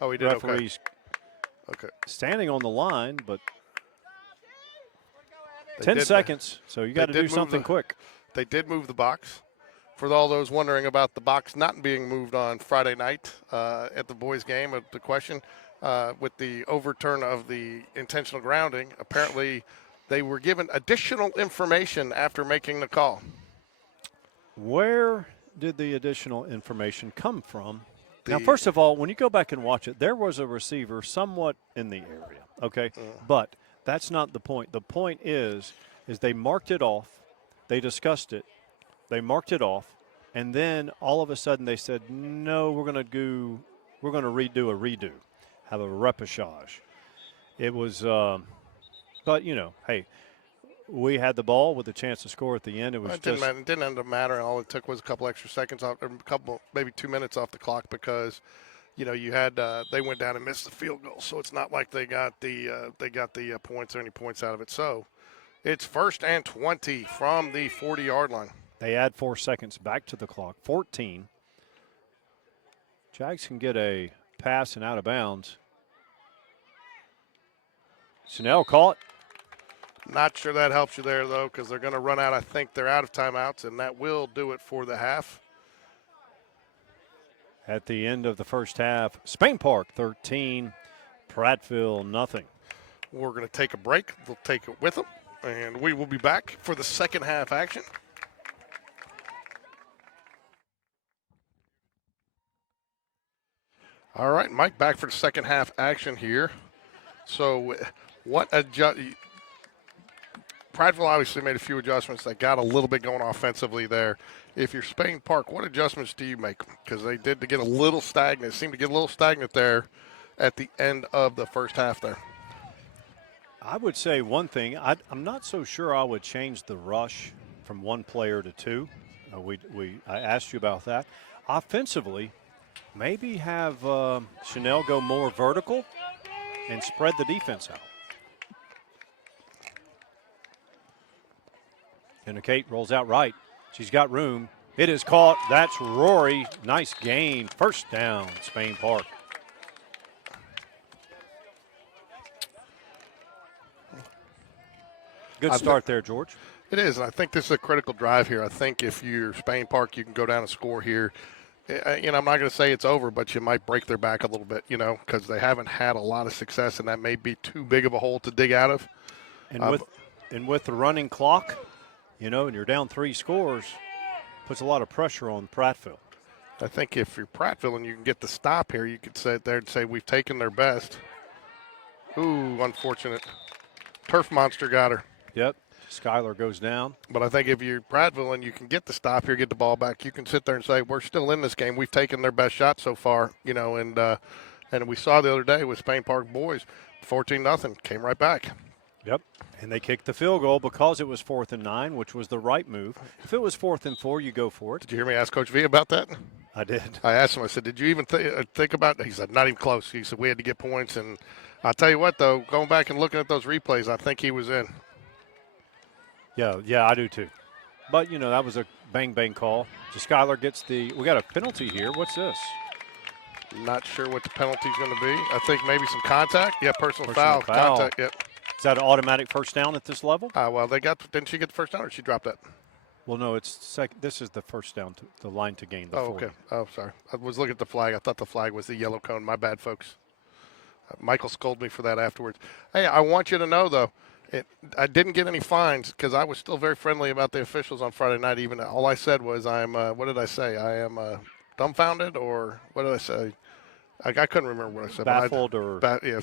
Oh, he did. referee's Okay. standing on the line, but They 10 did- seconds, so you got to did do move something the- quick. They did move the box. For all those wondering about the box not being moved on Friday night at the boys' game, the question with the overturn of the intentional grounding, apparently they were given additional information after making the call. Where did the additional information come from? Now, first of all, when you go back and watch it, there was a receiver somewhat in the area, okay? But that's not the point. The point is they marked it off, they discussed it, they marked it off, and then all of a sudden they said, no, we're going to redo a redo, have a repechage. It was, but, hey, we had the ball with a chance to score at the end. It was It didn't end up mattering. All it took was a couple extra seconds off, maybe 2 minutes off the clock because, you had they went down and missed the field goal. So it's not like they got the points or any points out of it. So it's 1st and 20 from the 40-yard line. They add 4 seconds back to the clock. 14. Jags can get a pass and out of bounds. Chanel caught. Not sure that helps you there, though, because they're going to run out. I think they're out of timeouts, and that will do it for the half. At the end of the first half, Spain Park 13, Prattville nothing. We're going to take a break. They'll take it with them, and we will be back for the second half action. All right, Mike, back for the second half action here. So Prattville obviously made a few adjustments. They got a little bit going offensively there. If you're Spain Park, what adjustments do you make? Because they did to get a little stagnant. Seemed to get a little stagnant there at the end of the first half there. I would say one thing. I'm not so sure I would change the rush from one player to two. I asked you about that. Offensively, maybe have Chanel go more vertical and spread the defense out. And Kate rolls out right. She's got room. It is caught. That's Rory. Nice gain. First down, Spain Park. Good start there, George. It is, and I think this is a critical drive here. I think if you're Spain Park, you can go down and score here. I'm not going to say it's over, but you might break their back a little bit, because they haven't had a lot of success, and that may be too big of a hole to dig out of. And with the running clock, and you're down 3 scores, puts a lot of pressure on Prattville. I think if you're Prattville and you can get the stop here, you could sit there and say we've taken their best. Ooh, unfortunate. Turf monster got her. Yep. Skylar goes down. But I think if you're Prattville and you can get the stop here, get the ball back, you can sit there and say we're still in this game. We've taken their best shot so far, and we saw the other day with Spain Park boys, 14-0, came right back. Yep. And they kicked the field goal because it was 4th and 9, which was the right move. If it was 4th and 4, you go for it. Did you hear me ask Coach V about that? I did. I asked him, I said, did you even think about it? He said, not even close. He said, we had to get points. And I'll tell you what, though, going back and looking at those replays, I think he was in. Yeah, I do too. But, that was a bang call. So Skylar gets we got a penalty here. What's this? Not sure what the penalty's going to be. I think maybe some contact. Yeah, personal foul. Contact, yep. Is that an automatic first down at this level? Didn't she get the first down or she dropped that? Well, no, it's second. This is the first down, the line to gain. Okay. Oh, sorry. I was looking at the flag. I thought the flag was the yellow cone. My bad, folks. Michael scolded me for that afterwards. Hey, I want you to know, though, I didn't get any fines because I was still very friendly about the officials on Friday night. Even all I said was, what did I say? I am dumbfounded, or what did I say? I couldn't remember what I said. Baffled yeah.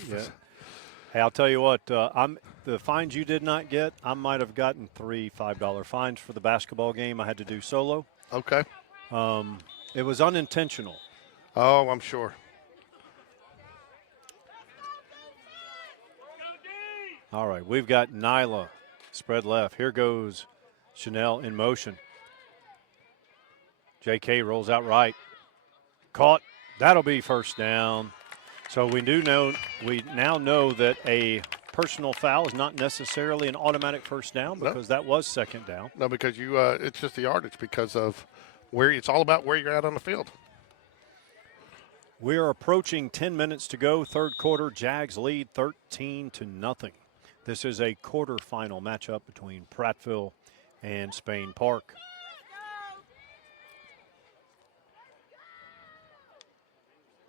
Hey, I'll tell you what. The fines you did not get, I might have gotten 3 $5 fines for the basketball game I had to do solo. Okay. It was unintentional. Oh, I'm sure. All right, we've got Nyla spread left. Here goes Chanel in motion. JK rolls out right. Caught. That'll be first down. So we now know that a personal foul is not necessarily an automatic first down because that was second down. No, because it's just the yardage because of it's all about where you're at on the field. We are approaching 10 minutes to go. Third quarter, Jags lead 13-0. This is a quarterfinal matchup between Prattville and Spain Park.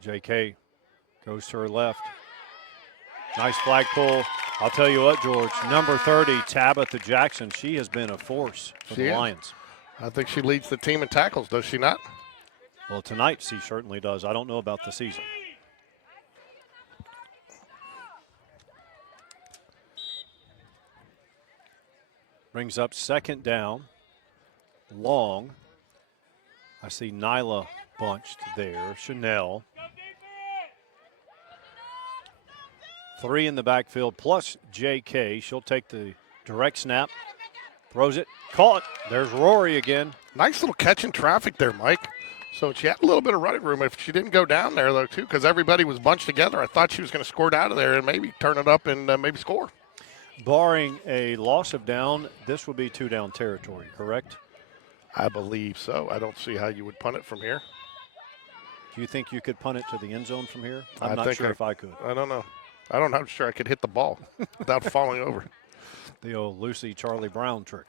JK goes to her left. Nice flag pull. I'll tell you what, George, number 30, Tabitha Jackson, she has been a force for the Lions. I think she leads the team in tackles, does she not? Well, tonight she certainly does. I don't know about the season. Brings up second down. Long. I see Nyla bunched there. Chanel. 3 in the backfield plus JK. She'll take the direct snap. Throws it. Caught. There's Rory again. Nice little catch in traffic there, Mike. So she had a little bit of running room. If she didn't go down there, though, too, because everybody was bunched together, I thought she was going to score it out of there and maybe turn it up and maybe score. Barring a loss of down, this would be 2-down territory, correct? I believe so. I don't see how you would punt it from here. Do you think you could punt it to the end zone from here? I'm not sure if I could. I don't know. I'm not sure I could hit the ball without falling over. The old Lucy Charlie Brown trick.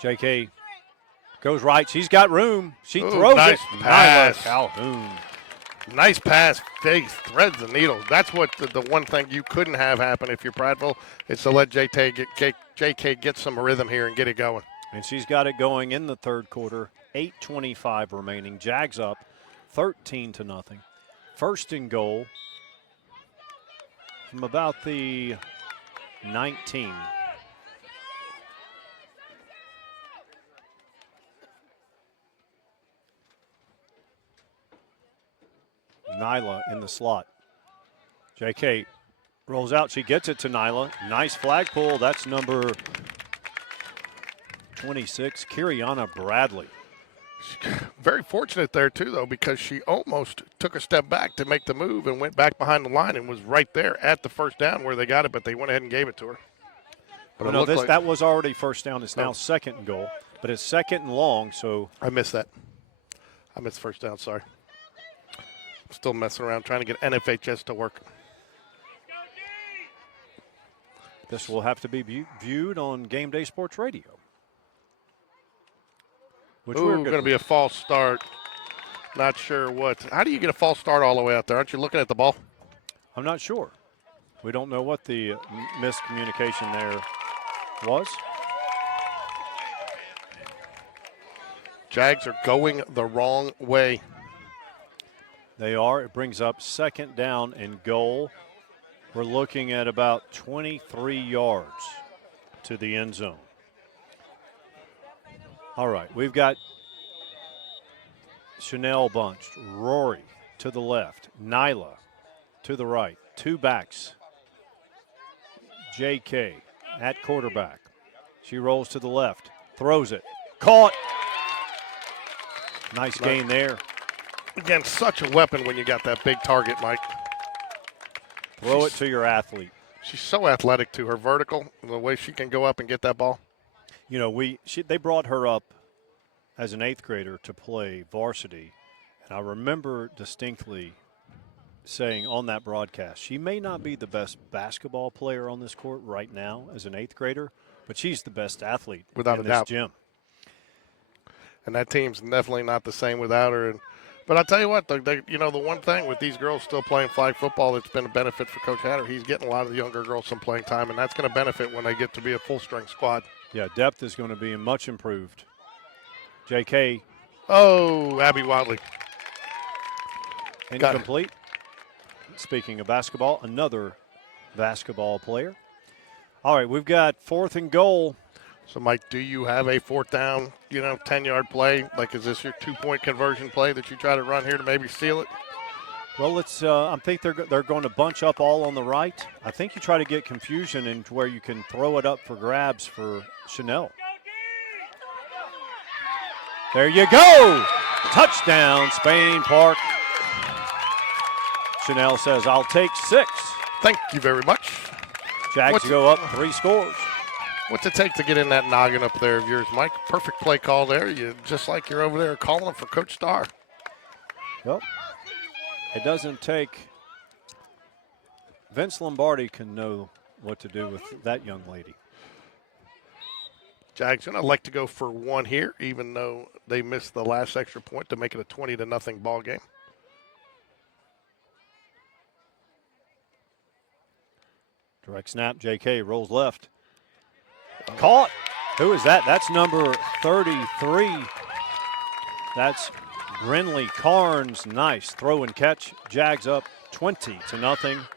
JK goes right. She's got room. She throws nice it. pass. Nyla Calhoun. Nice pass. Faith threads the needle. That's what the one thing you couldn't have happen if you're Prattville is to let JK get some rhythm here and get it going. And she's got it going in the third quarter. 8:25 remaining. Jags up 13-0. First and goal from about the 19. Nyla in the slot. JK rolls out. She gets it to Nyla. Nice flag pull. That's number 26, Kiriana Bradley. Very fortunate there, too, though, because she almost took a step back to make the move and went back behind the line and was right there at the first down where they got it, but they went ahead and gave it to her. But no, that was already first down. It's now second and goal, but it's second and long, so. I missed that. I missed first down, sorry. I'm still messing around trying to get NFHS to work. This will have to be viewed on Game Day Sports Radio. Which we're going to be a false start. Not sure what. How do you get a false start all the way out there? Aren't you looking at the ball? I'm not sure. We don't know what the miscommunication there was. Jags are going the wrong way. They are. It brings up second down and goal. We're looking at about 23 yards to the end zone. All right, we've got Chanel bunched, Rory to the left, Nyla to the right, two backs. JK at quarterback. She rolls to the left, throws it, caught. Nice gain there. Again, such a weapon when you got that big target, Mike. Throw it to your athlete. She's so athletic, too. Her vertical, the way she can go up and get that ball. You know, they brought her up as an eighth grader to play varsity, and I remember distinctly saying on that broadcast, she may not be the best basketball player on this court right now as an eighth grader, but she's the best athlete without in a this doubt. gym. And that team's definitely not the same without her. But I'll tell you what, the one thing with these girls still playing flag football that's been a benefit for Coach Hatter, he's getting a lot of the younger girls some playing time, and that's going to benefit when they get to be a full-strength squad. Yeah, depth is going to be much improved. JK. Oh, Abby Watley. Incomplete. Speaking of basketball, another basketball player. All right, we've got fourth and goal. So, Mike, do you have a fourth down, 10-yard play? Like, is this your two-point conversion play that you try to run here to maybe seal it? Well, I think they're going to bunch up all on the right. I think you try to get confusion into where you can throw it up for grabs for Chanel. There you go. Touchdown, Spain Park. Chanel says, I'll take 6. Thank you very much. Jags go up 3 scores. What's it take to get in that noggin up there of yours, Mike? Perfect play call there. Just like you're over there calling for Coach Starr. Well, it doesn't take. Vince Lombardi can know what to do with that young lady. Jags going to like to go for 1 here, even though they missed the last extra point to make it a 20-0 ball game. Direct snap, JK rolls left. Caught. Who is that? That's number 33. That's Brinley Carnes. Nice throw and catch. Jags up 20-0.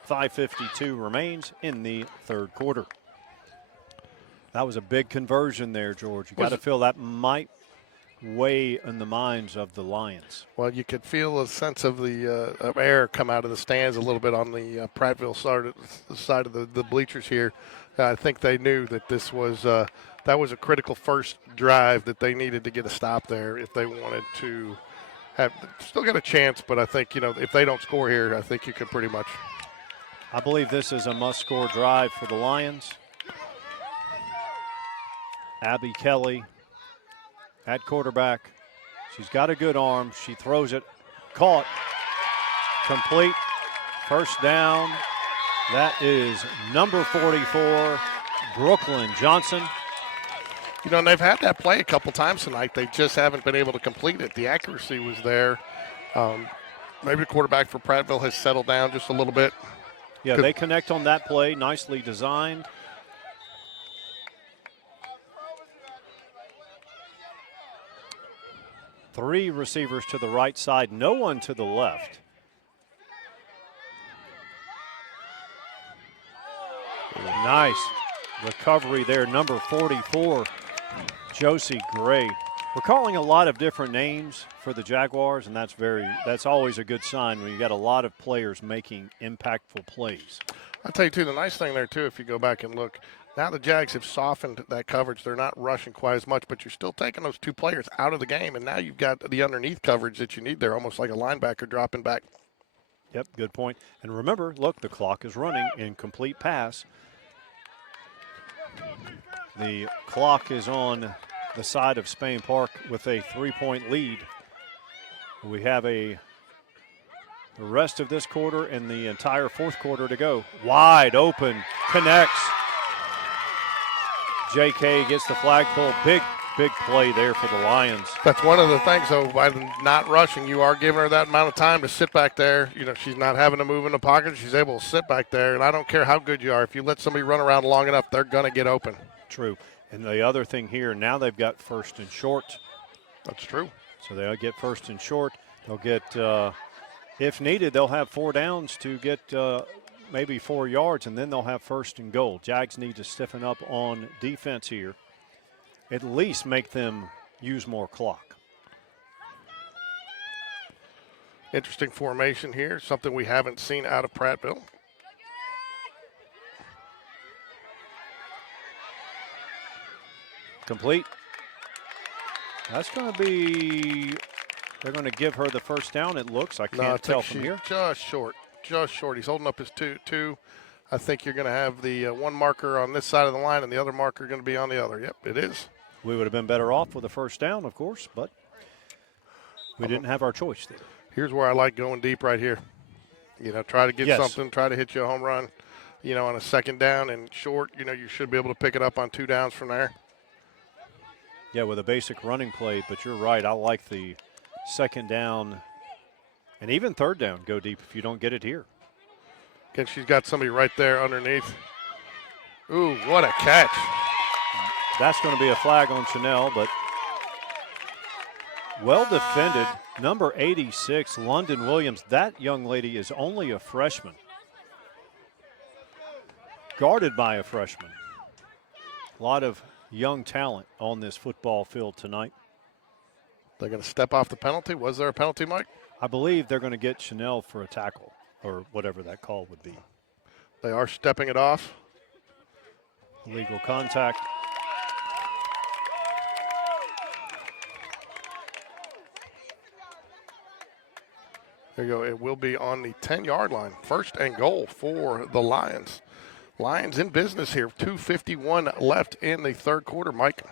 5:52 remains in the third quarter. That was a big conversion there, George. You got to feel that might weigh in the minds of the Lions. Well, you could feel a sense of the of air come out of the stands a little bit on the Prattville side of the bleachers here. I think they knew that this was that was a critical first drive that they needed to get a stop there if they wanted to have still got a chance. But I think if they don't score here, I think you can pretty much. I believe this is a must-score drive for the Lions. Abby Kelly at quarterback. She's got a good arm. She throws it. Caught. Complete. First down. That is number 44, Brooklyn Johnson. You know, and they've had that play a couple times tonight. They just haven't been able to complete it. The accuracy was there. Maybe the quarterback for Prattville has settled down just a little bit. Yeah, they connect on that play. Nicely designed. Three receivers to the right side, no one to the left. Nice recovery there, number 44, Josie Gray. We're calling a lot of different names for the Jaguars, and that's always a good sign when you got a lot of players making impactful plays. I'll tell you, too, the nice thing there, too, if you go back and look, now the Jags have softened that coverage. They're not rushing quite as much, but you're still taking those two players out of the game, and now you've got the underneath coverage that you need there, almost like a linebacker dropping back. Yep, good point. And remember, look, the clock is running. Incomplete pass. The clock is on the side of Spain Park with a 3-point lead. We have the rest of this quarter and the entire fourth quarter to go. Wide open, connects. JK gets the flagpole. Big play there for the Lions. That's one of the things, though, by not rushing, you are giving her that amount of time to sit back there. You know, she's not having to move in the pocket. She's able to sit back there, and I don't care how good you are. If you let somebody run around long enough, they're going to get open. True. And the other thing here, now they've got first and short. That's true. So they'll get first and short. They'll get, if needed, they'll have 4 downs to get maybe 4 yards, and then they'll have first and goal. Jags need to stiffen up on defense here. At least make them use more clock. Interesting formation here, something we haven't seen out of Prattville. Complete. That's going to be, they're going to give her the first down, it looks. I can't tell from here. Just short. He's holding up his two. I think you're going to have the one marker on this side of the line and the other marker going to be on the other. Yep, it is. We would have been better off with a first down, of course, but we didn't have our choice there. Here's where I like going deep right here. You know, try to get something, try to hit you a home run, you know, on a second down and short. You know, you should be able to pick it up on 2 downs from there. Yeah, with a basic running play, but you're right. I like the second down and even third down go deep if you don't get it here. Again, she's got somebody right there underneath. Ooh, what a catch. That's going to be a flag on Chanel, but well defended. Number 86, London Williams. That young lady is only a freshman. Guarded by a freshman. A lot of young talent on this football field tonight. They're going to step off the penalty. Was there a penalty, Mike? I believe they're going to get Chanel for a tackle or whatever that call would be. They are stepping it off. Illegal contact. There you go. It will be on the 10-yard line. First and goal for the Lions. Lions in business here. 2:51 left in the third quarter, Mike.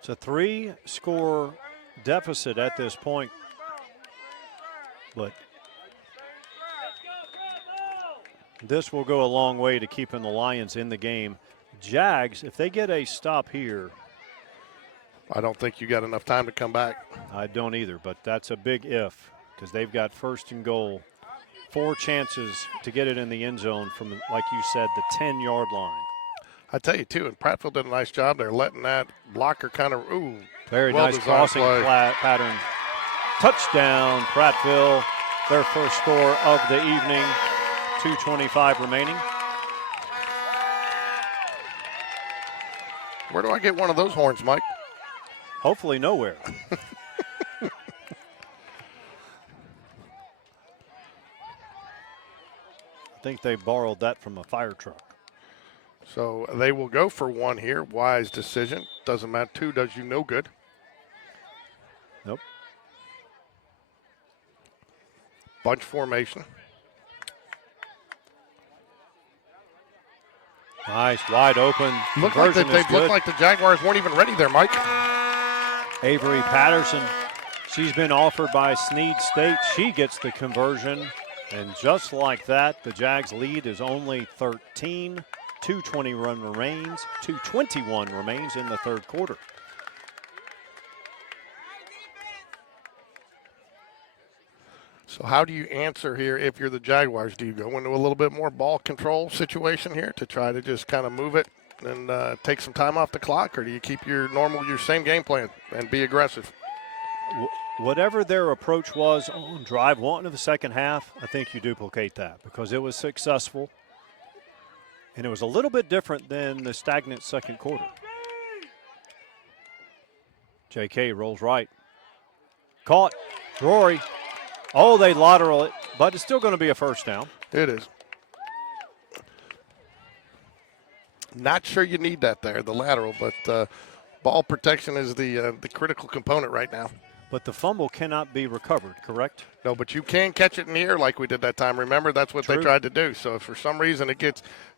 It's a 3-score deficit at this point. But this will go a long way to keeping the Lions in the game. Jags, if they get a stop here. I don't think you got enough time to come back. I don't either, but that's a big if because they've got first and goal. 4 chances to get it in the end zone from, like you said, the 10-yard line. I tell you, too, and Prattville did a nice job there letting that blocker kind of, very nice crossing pattern. Touchdown, Prattville, their first score of the evening. 2:25 remaining. Where do I get one of those horns, Mike? Hopefully nowhere. I think they borrowed that from a fire truck. So they will go for 1 here. Wise decision. Doesn't matter. 2 does you no good. Nope. Bunch formation. Nice, wide open. Looked like the Jaguars weren't even ready there, Mike. Avery Patterson, she's been offered by Snead State. She gets the conversion. And just like that, the Jags lead is only 13. 2:21 remains in the third quarter. So how do you answer here if you're the Jaguars? Do you go into a little bit more ball control situation here to try to just kind of move it and take some time off the clock, or do you keep your same game plan and be aggressive? Whatever their approach was on drive one of the second half, I think you duplicate that because it was successful. And it was a little bit different than the stagnant second quarter. JK rolls right. Caught. Rory. Oh, they lateral it, but it's still going to be a first down. It is. Not sure you need that there, the lateral, but ball protection is the critical component right now. But the fumble cannot be recovered, correct? No, but you can catch it in the air like we did that time. Remember, that's what True. they tried to do. So if for some reason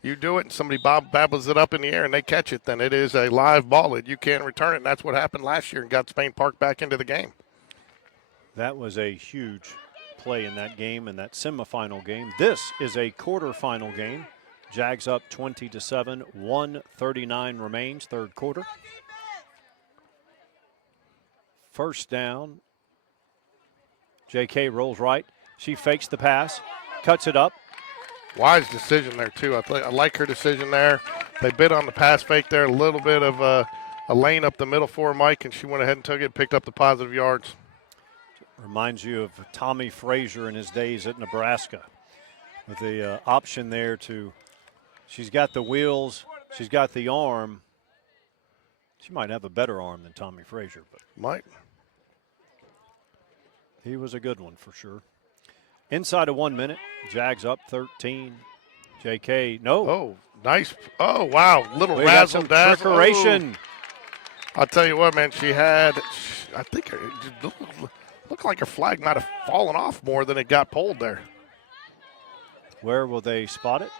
you do it and somebody babbles it up in the air and they catch it, then it is a live ball and you can't return it. And that's what happened last year and got Spain Park back into the game. That was a huge play in that game, in that semifinal game. This is a quarterfinal game. Jags up 20-7, 1:39 remains, third quarter. First down. JK rolls right. She fakes the pass, cuts it up. Wise decision there, too. I like her decision there. They bid on the pass fake there, a little bit of a lane up the middle for Mike, and she went ahead and took it, picked up the positive yards. Reminds you of Tommy Frazier in his days at Nebraska with the option there to, she's got the wheels, she's got the arm. She might have a better arm than Tommy Frazier, but might. He was a good one for sure. Inside of 1 minute, Jags up 13. JK, no. Oh, nice. Oh, wow. Little We got razzle some dazzle. trickeration. Oh. I'll tell you what, man. I think it looked like her flag might have fallen off more than it got pulled there. Where will they spot it?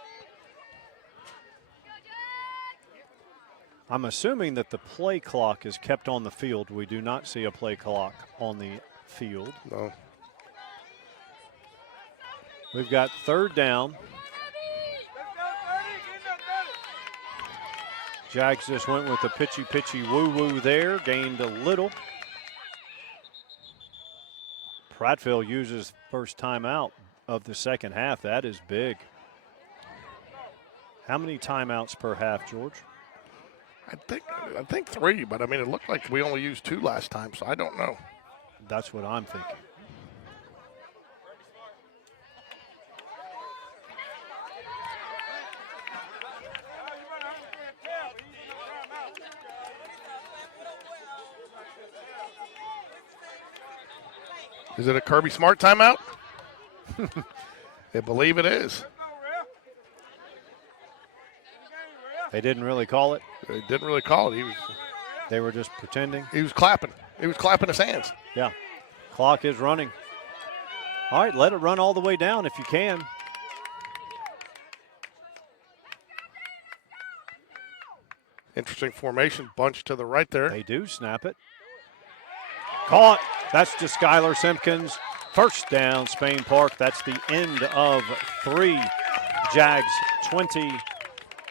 I'm assuming that the play clock is kept on the field. We do not see a play clock on the field. No. We've got third down. Jags just went with the pitchy woo-woo there, gained a little. Prattville uses first timeout of the second half. That is big. How many timeouts per half, George? I think 3, but I mean it looked like we only used 2 last time, so I don't know. That's what I'm thinking. Is it a Kirby Smart timeout? I believe it is. They didn't really call it. They didn't really call it. They were just pretending. He was clapping. He was clapping his hands. Yeah. Clock is running. All right, let it run all the way down if you can. Interesting formation. Bunch to the right there. They do snap it. Caught. That's to Skylar Simpkins. First down, Spain Park. That's the end of 3. Jags 20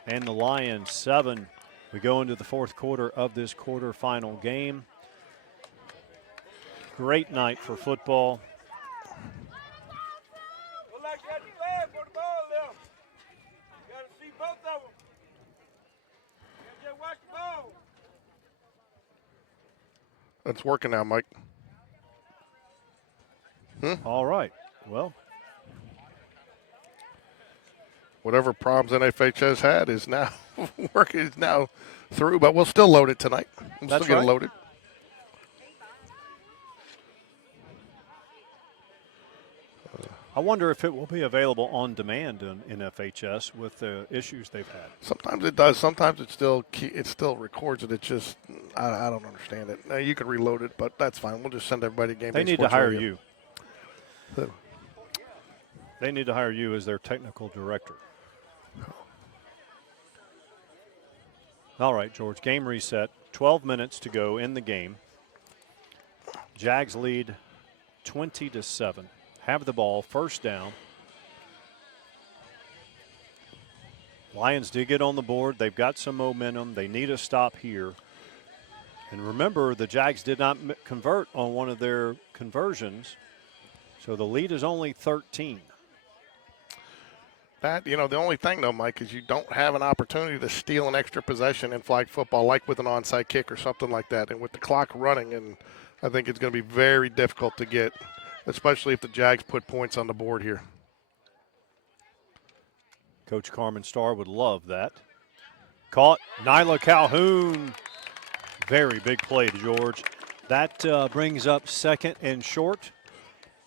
and the Lions 7. We go into the fourth quarter of this quarterfinal game. Great night for football. It's working now, Mike. All right. Well, whatever problems NFHS had is now working, is now through, but we'll still load it tonight. We'll That's still get right. it loaded. I wonder if it will be available on demand in FHS with the issues they've had. Sometimes it does. Sometimes it still records it. It's just I don't understand it. Now, you can reload it, but that's fine. We'll just send everybody to Game They Day need to Sports hire Radio. you. They need to hire you as their technical director. All right, George, game reset. 12 minutes to go in the game. Jags lead 20-7. Have the ball, first down. Lions did get on the board. They've got some momentum. They need a stop here. And remember, the Jags did not convert on one of their conversions, so the lead is only 13. That, the only thing, though, Mike, is you don't have an opportunity to steal an extra possession in flag football like with an onside kick or something like that. And with the clock running, and I think it's going to be very difficult to get, especially if the Jags put points on the board here. Coach Carmen Starr would love that. Caught. Nyla Calhoun. Very big play, George. That brings up 2nd and short.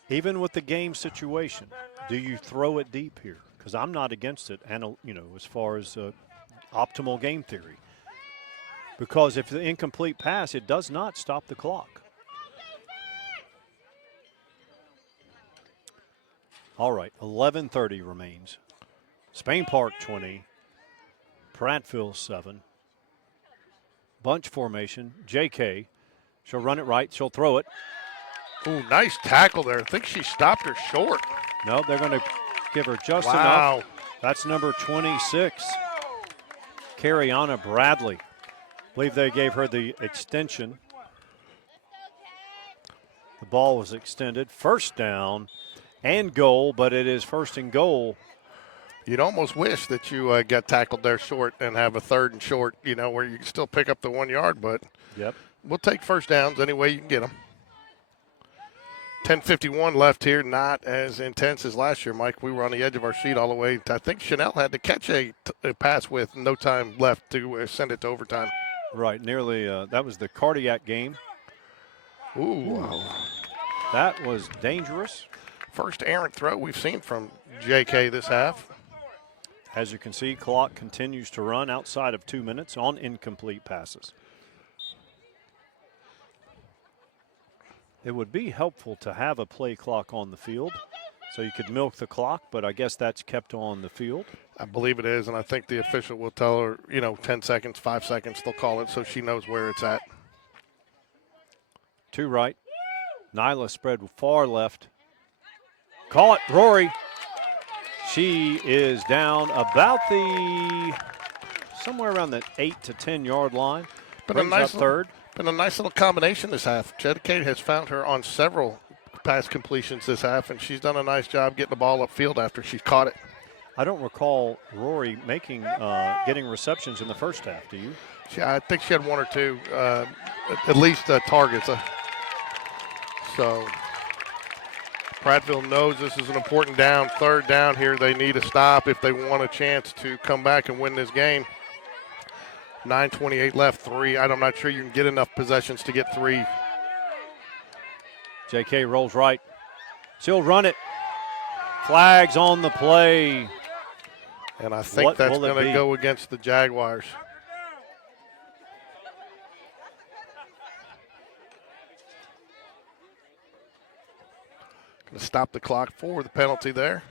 Even with the game situation, do you throw it deep here? Because I'm not against it, and as far as optimal game theory. Because if the incomplete pass, it does not stop the clock. All right, 11:30 remains. Spain Park 20, Prattville 7. Bunch formation, JK. She'll run it right, she'll throw it. Ooh, nice tackle there. I think she stopped her short. No, they're going to give her just Wow. enough. That's number 26, Cariana Bradley. I believe they gave her the extension. The ball was extended. First down and goal, but it is 1st and goal. You'd almost wish that you got tackled there short and have a 3rd and short, where you can still pick up the 1 yard, but Yep. we'll take first downs any way you can get them. 10:51 left here, not as intense as last year, Mike. We were on the edge of our seat all the way. I think Chanel had to catch a pass with no time left to send it to overtime. Right, nearly. That was the cardiac game. Ooh. That was dangerous. First errant throw we've seen from JK this half. As you can see, clock continues to run outside of 2 minutes on incomplete passes. It would be helpful to have a play clock on the field so you could milk the clock, but I guess that's kept on the field. I believe it is, and I think the official will tell her, 10 seconds, 5 seconds, they'll call it so she knows where it's at. 2 right. Nyla spread far left. Caught, Rory. She is down about somewhere around the 8 to 10 yard line. Brings up 3rd. Been a nice little combination this half. Jedicate has found her on several pass completions this half, and she's done a nice job getting the ball upfield after she's caught it. I don't recall Rory getting receptions in the first half. Do you? I think she had 1 or 2, at least targets. So Prattville knows this is an important down. 3rd down here. They need a stop if they want a chance to come back and win this game. 9:28 left, 3. I'm not sure you can get enough possessions to get 3. JK rolls right. She'll run it. Flags on the play. And I think that's going to go against the Jaguars. Going to stop the clock for the penalty there.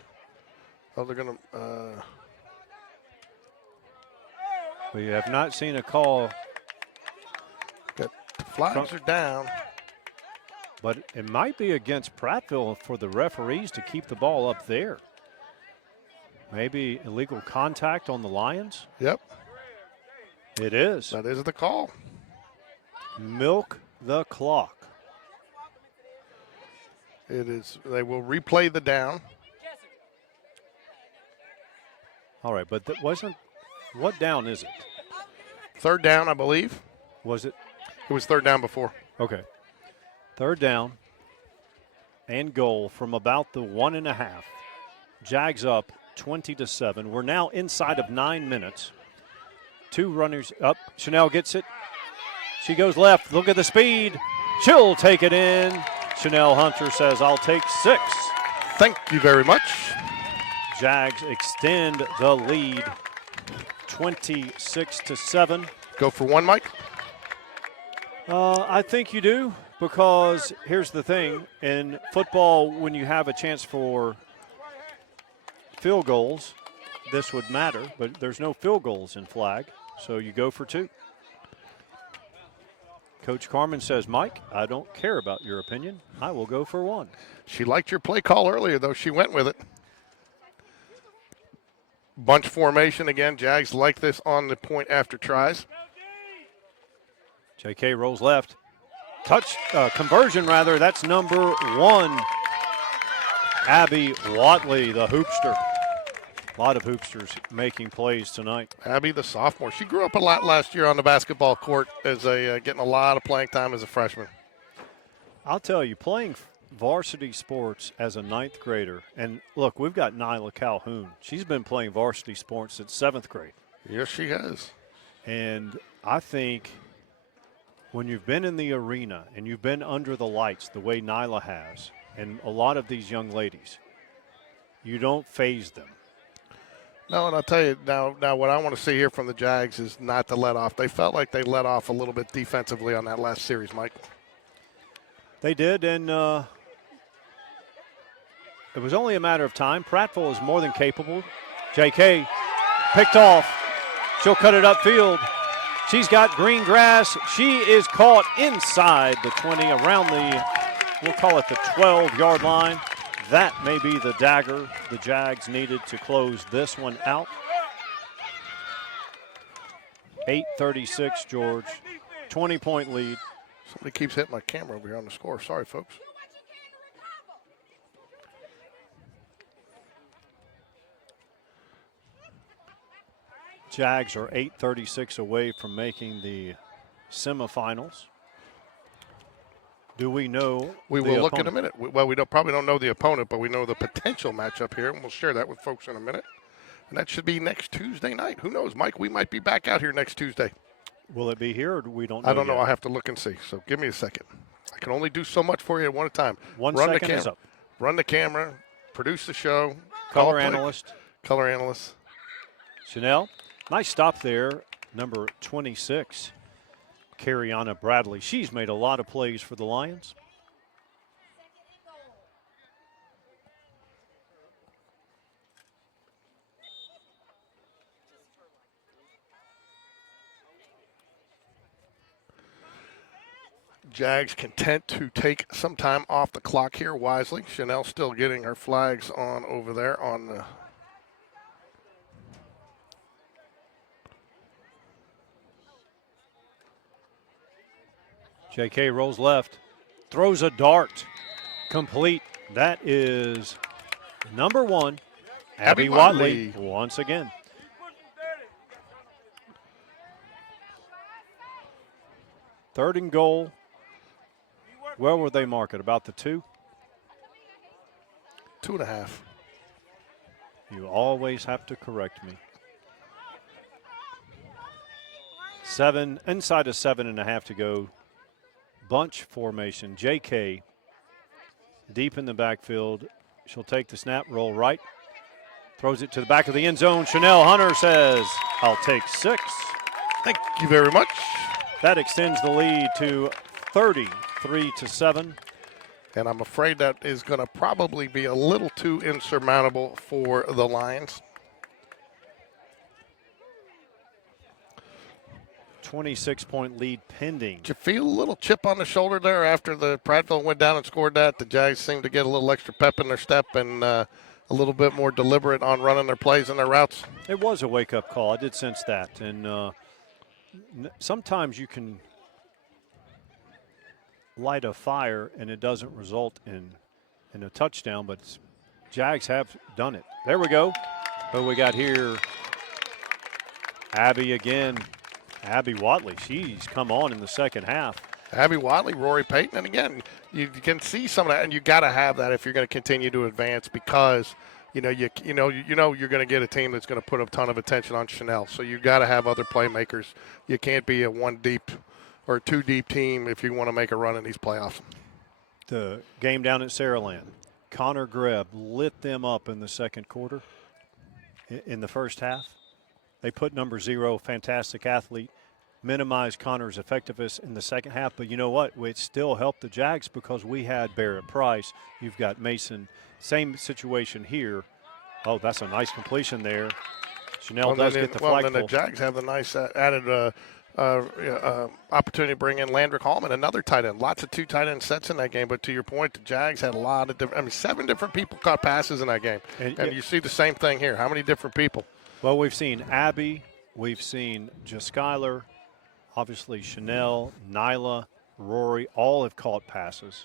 Oh, they're going to. We have not seen a call. The flags are down. But it might be against Prattville for the referees to keep the ball up there. Maybe illegal contact on the Lions? Yep. It is. That is the call. Milk the clock. It is. They will replay the down. All right, but that wasn't. What down is it? 3rd down, I believe. Was it? It was 3rd down before. Okay. 3rd down and goal from about the 1.5. Jags up 20-7. We're now inside of 9 minutes. 2 runners up. Chanel gets it. She goes left. Look at the speed. She'll take it in. Chanel Hunter says, I'll take 6. Thank you very much. Jags extend the lead 26-7. Go for 1, Mike. I think you do, because here's the thing. In football, when you have a chance for field goals, this would matter, but there's no field goals in flag, so you go for 2. Coach Carmen says, Mike, I don't care about your opinion. I will go for 1. She liked your play call earlier, though. She went with it. Bunch formation again. Jags like this on the point after tries. JK rolls left. Conversion rather. That's number 1. Abby Watley, the hoopster. A lot of hoopsters making plays tonight. Abby, the sophomore. She grew up a lot last year on the basketball court as getting a lot of playing time as a freshman. I'll tell you, playing varsity sports as a 9th grader, and look, we've got Nyla Calhoun. She's been playing varsity sports since 7th grade. Yes, she has. And I think when you've been in the arena and you've been under the lights the way Nyla has, and a lot of these young ladies, you don't phase them. No, and I'll tell you now what I want to see here from the Jags is not to let off. They felt like they let off a little bit defensively on that last series, Mike. They did, and it was only a matter of time. Prattville is more than capable. JK picked off. She'll cut it upfield. She's got green grass. She is caught inside the 20, around the, we'll call it the 12-yard line. That may be the dagger the Jags needed to close this one out. 8:36, George. 20-point lead. Somebody keeps hitting my camera over here on the score. Sorry, folks. Jags are 8:36 away from making the semifinals. Do we know? We will look in a minute. Well, we probably don't know the opponent, but we know the potential matchup here, and we'll share that with folks in a minute. And that should be next Tuesday night. Who knows, Mike? We might be back out here next Tuesday. Will it be here, or do we don't know? I don't know. Yet? I'll have to look and see. So give me a second. I can only do so much for you at one time. One second is up. Run the camera, produce the show. Color analyst. Color analyst. Chanel, nice stop there. Number 26, Cariana Bradley. She's made a lot of plays for the Lions. Jags content to take some time off the clock here wisely. Chanel still getting her flags on over there on the JK rolls left, throws a dart, complete. That is number 1, Abby Watley once again. Third and goal. Where would they mark it? About the 2? 2.5. You always have to correct me. Inside of 7.5 to go. Bunch formation. JK deep in the backfield. She'll take the snap, roll right. Throws it to the back of the end zone. Chanel Hunter says, I'll take 6. Thank you very much. That extends the lead to 33-7. And I'm afraid that is going to probably be a little too insurmountable for the Lions. 26-point lead pending. Did you feel a little chip on the shoulder there after the Prattville went down and scored that? The Jags seemed to get a little extra pep in their step and a little bit more deliberate on running their plays and their routes. It was a wake-up call. I did sense that. And sometimes you can light a fire and it doesn't result in a touchdown, but Jags have done it. There we go. Who we got here? Abby again. Abby Watley, she's come on in the second half. Abby Watley, Rory Payton, and again, you can see some of that, and you got to have that if you're going to continue to advance because you're going to get a team that's going to put a ton of attention on Chanel. So you got to have other playmakers. You can't be a 1 deep or 2 deep team if you want to make a run in these playoffs. The game down at Saraland, Connor Grebb lit them up in the second quarter. In the first half, they put number 0, fantastic athlete, minimize Connor's effectiveness in the second half. But you know what? It still helped the Jags because we had Barrett Price. You've got Mason. Same situation here. Oh, that's a nice completion there. Chanel does get the flagpole. Well, then the Jags have the nice added opportunity to bring in Landrick Hallman, another tight end. Lots of 2 tight end sets in that game. But to your point, the Jags had a lot of different – 7 different people caught passes in that game. And you see the same thing here. How many different people? Well, we've seen Abby, we've seen Jaskyler, obviously Chanel, Nyla, Rory, all have caught passes.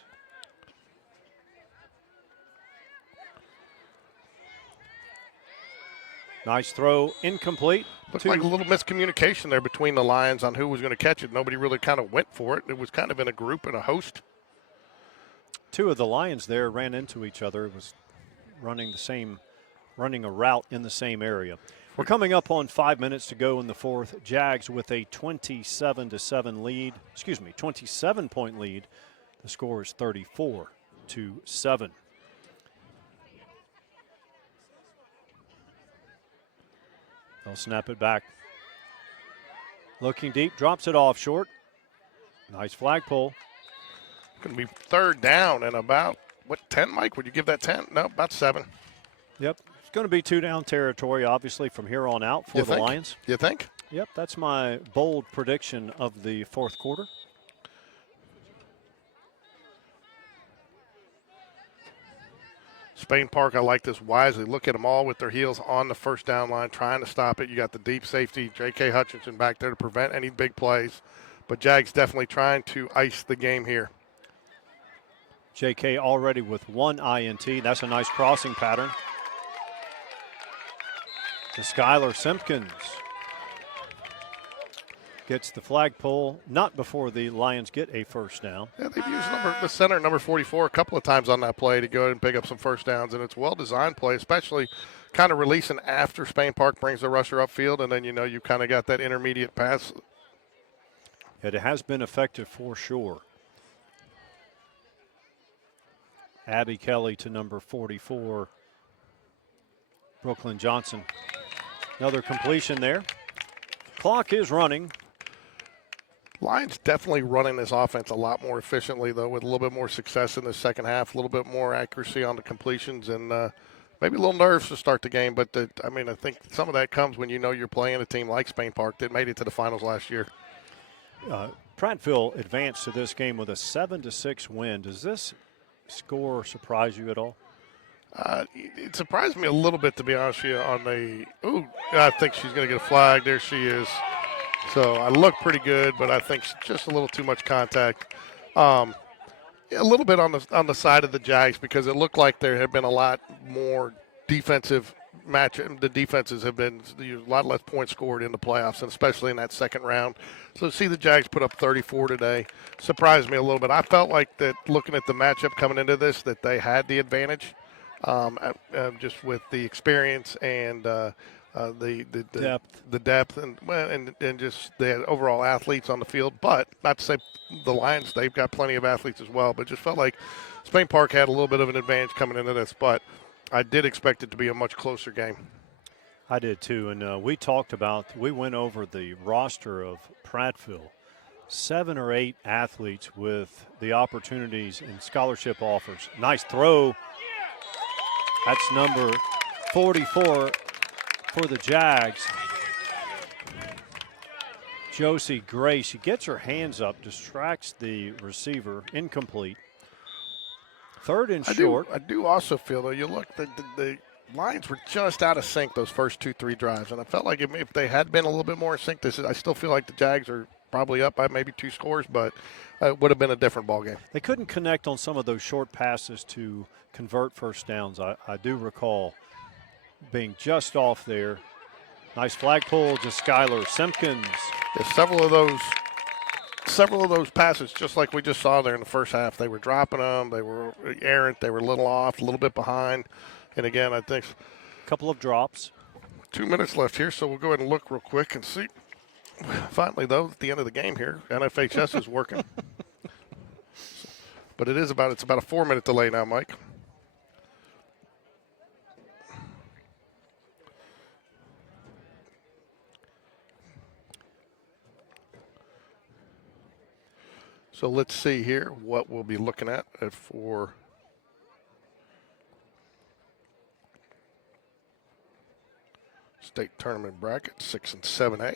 Nice throw, incomplete. Looked like a little miscommunication there between the Lions on who was going to catch it. Nobody really kind of went for it. It was kind of in a group and a host. Two of the Lions there ran into each other. It was running a route in the same area. We're coming up on 5 minutes to go in the fourth. Jags with a 27-7 lead. 27-point lead. The score is 34-7. They'll snap it back. Looking deep, drops it off short. Nice flagpole. Going to be third down and about, 10, Mike? Would you give that 10? No, about 7. Yep. It's going to be 2-down territory, obviously, from here on out for the Lions. You think? Yep, that's my bold prediction of the fourth quarter. Spain Park, I like this wisely. Look at them all with their heels on the first down line, trying to stop it. You got the deep safety, J.K. Hutchinson, back there to prevent any big plays. But Jags definitely trying to ice the game here. J.K. already with one INT. That's a nice crossing pattern. To Skylar Simpkins. Gets the flagpole, not before the Lions get a first down. Yeah, they've used the center, number 44, a couple of times on that play to go ahead and pick up some first downs, and it's a well-designed play, especially kind of releasing after Spain Park brings the rusher upfield, and then, you kind of got that intermediate pass. It has been effective for sure. Abby Kelly to number 44, Brooklyn Johnson. Another completion there. Clock is running. Lions definitely running this offense a lot more efficiently, though, with a little bit more success in the second half, a little bit more accuracy on the completions, and maybe a little nerves to start the game. But, I think some of that comes when you know you're playing a team like Spain Park that made it to the finals last year. Prattville advanced to this game with a 7-6 win. Does this score surprise you at all? It surprised me a little bit, to be honest with you, on the – I think she's going to get a flag. There she is. So I look pretty good, but I think just a little too much contact. A little bit on the side of the Jags, because it looked like there had been a lot more defensive match. The defenses have been a lot less points scored in the playoffs, and especially in that second round. So to see the Jags put up 34 today surprised me a little bit. I felt like that looking at the matchup coming into this, that they had the advantage, just with the experience and the depth and just the overall athletes on the field. But not to say the Lions, they've got plenty of athletes as well, but just felt like Spain Park had a little bit of an advantage coming into this, but I did expect it to be a much closer game. I did too, and we went over the roster of Prattville. 7 or 8 athletes with the opportunities and scholarship offers. Nice throw. That's number 44 for the Jags. Josie Gray, she gets her hands up, distracts the receiver, incomplete. Third and short. I do also feel, though, you look, the Lions were just out of sync those first 2-3 drives, and I felt like if they had been a little bit more in sync, I still feel like the Jags are probably up by maybe 2 scores, but it would have been a different ball game. They couldn't connect on some of those short passes to convert first downs. I do recall being just off there. Nice flagpole to Skylar Simpkins. Yeah, several of those passes, just like we just saw there in the first half, they were dropping them. They were errant. They were a little off, a little bit behind. And again, I think a couple of drops. 2 minutes left here, so we'll go ahead and look real quick and see. Finally, though, at the end of the game here, NFHS is working. But it's about a 4-minute delay now, Mike. So let's see here what we'll be looking at for state tournament bracket 6 and 7A.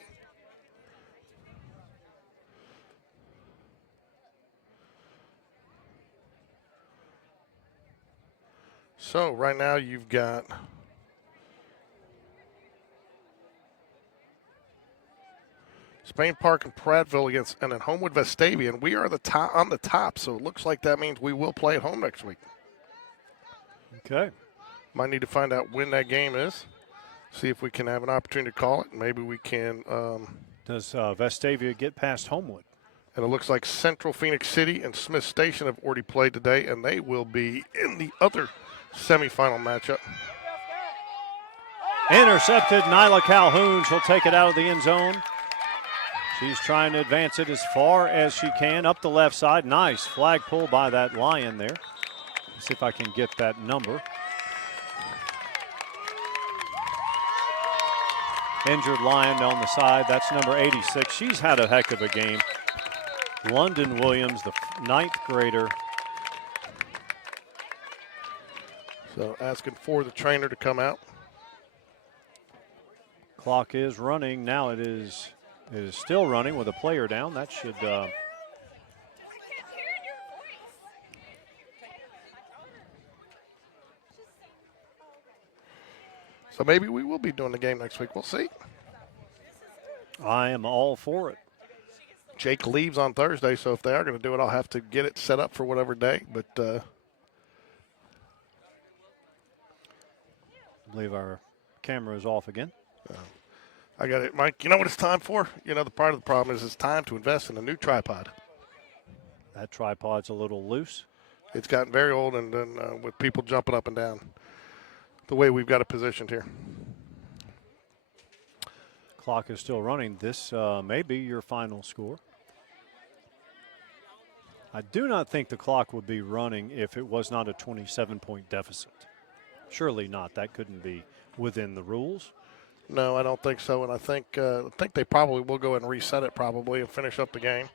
So right now you've got Spain Park and Prattville against, and then Homewood Vestavia, and we are on the top. So it looks like that means we will play at home next week. Okay. Might need to find out when that game is. See if we can have an opportunity to call it. Maybe we can. Does Vestavia get past Homewood? And it looks like Central Phoenix City and Smith Station have already played today, and they will be in the other semifinal matchup. Intercepted. Nyla Calhoun. She'll take it out of the end zone. She's trying to advance it as far as she can up the left side. Nice flag pull by that Lion there. Let's see if I can get that number. Injured Lion on the side. That's number 86. She's had a heck of a game. London Williams, the ninth grader. So asking for the trainer to come out. Clock is running. Now it is still running with a player down. That should So maybe we will be doing the game next week. We'll see. I am all for it. Jake leaves on Thursday, so if they are going to do it, I'll have to get it set up for whatever day. But I believe our camera is off again. I got it, Mike. You know what it's time for? You know, the part of the problem is it's time to invest in a new tripod. That tripod's a little loose. It's gotten very old, and then with people jumping up and down, the way we've got it positioned here. Clock is still running. This may be your final score. I do not think the clock would be running if it was not a 27-point deficit. Surely not. That couldn't be within the rules. No, I don't think so, and I think they probably will go ahead and reset it probably and finish up the game.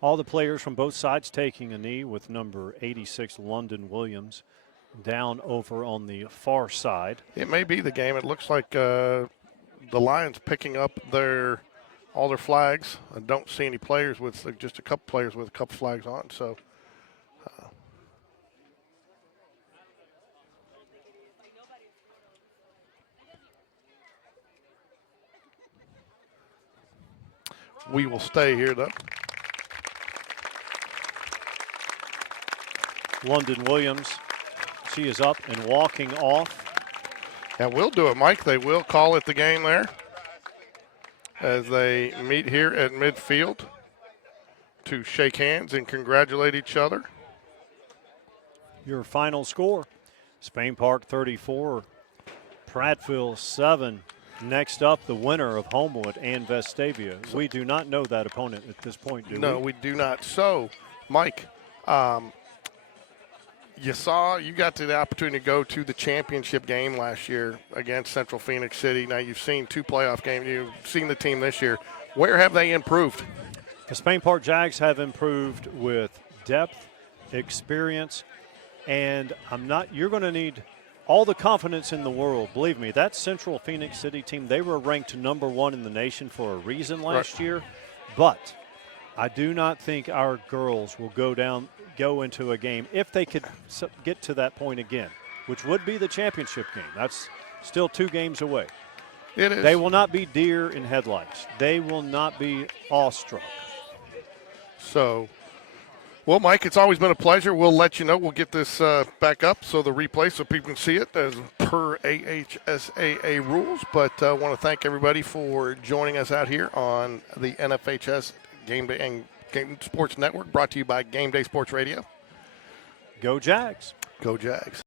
All the players from both sides taking a knee, with number 86 London Williams down over on the far side. It may be the game. It looks like the Lions picking up all their flags. I don't see any players with just a couple players with a couple flags on. So we will stay here, though. London Williams, she is up and walking off. And we'll do it, Mike. They will call it the game there as they meet here at midfield to shake hands and congratulate each other. Your final score, Spain Park 34, Prattville 7. Next up, the winner of Homewood and Vestavia. We do not know that opponent at this point, do we? No, we do not. So, Mike, you got to the opportunity to go to the championship game last year against Central Phoenix City. Now you've seen two playoff games. You've seen the team this year. Where have they improved? The Spain Park Jags have improved with depth, experience, and you're going to need all the confidence in the world. Believe me, that Central Phoenix City team, they were ranked #1 in the nation for a reason last year. But I do not think our girls will go into a game if they could get to that point again, which would be the championship game. That's still 2 games away. It is. They will not be deer in headlights. They will not be awestruck. So, well, Mike, it's always been a pleasure. We'll let you know. We'll get this back up so the replay so people can see it as per AHSAA rules. But I want to thank everybody for joining us out here on the NFHS Game Day and Game Sports Network, brought to you by Game Day Sports Radio. Go Jags. Go Jags.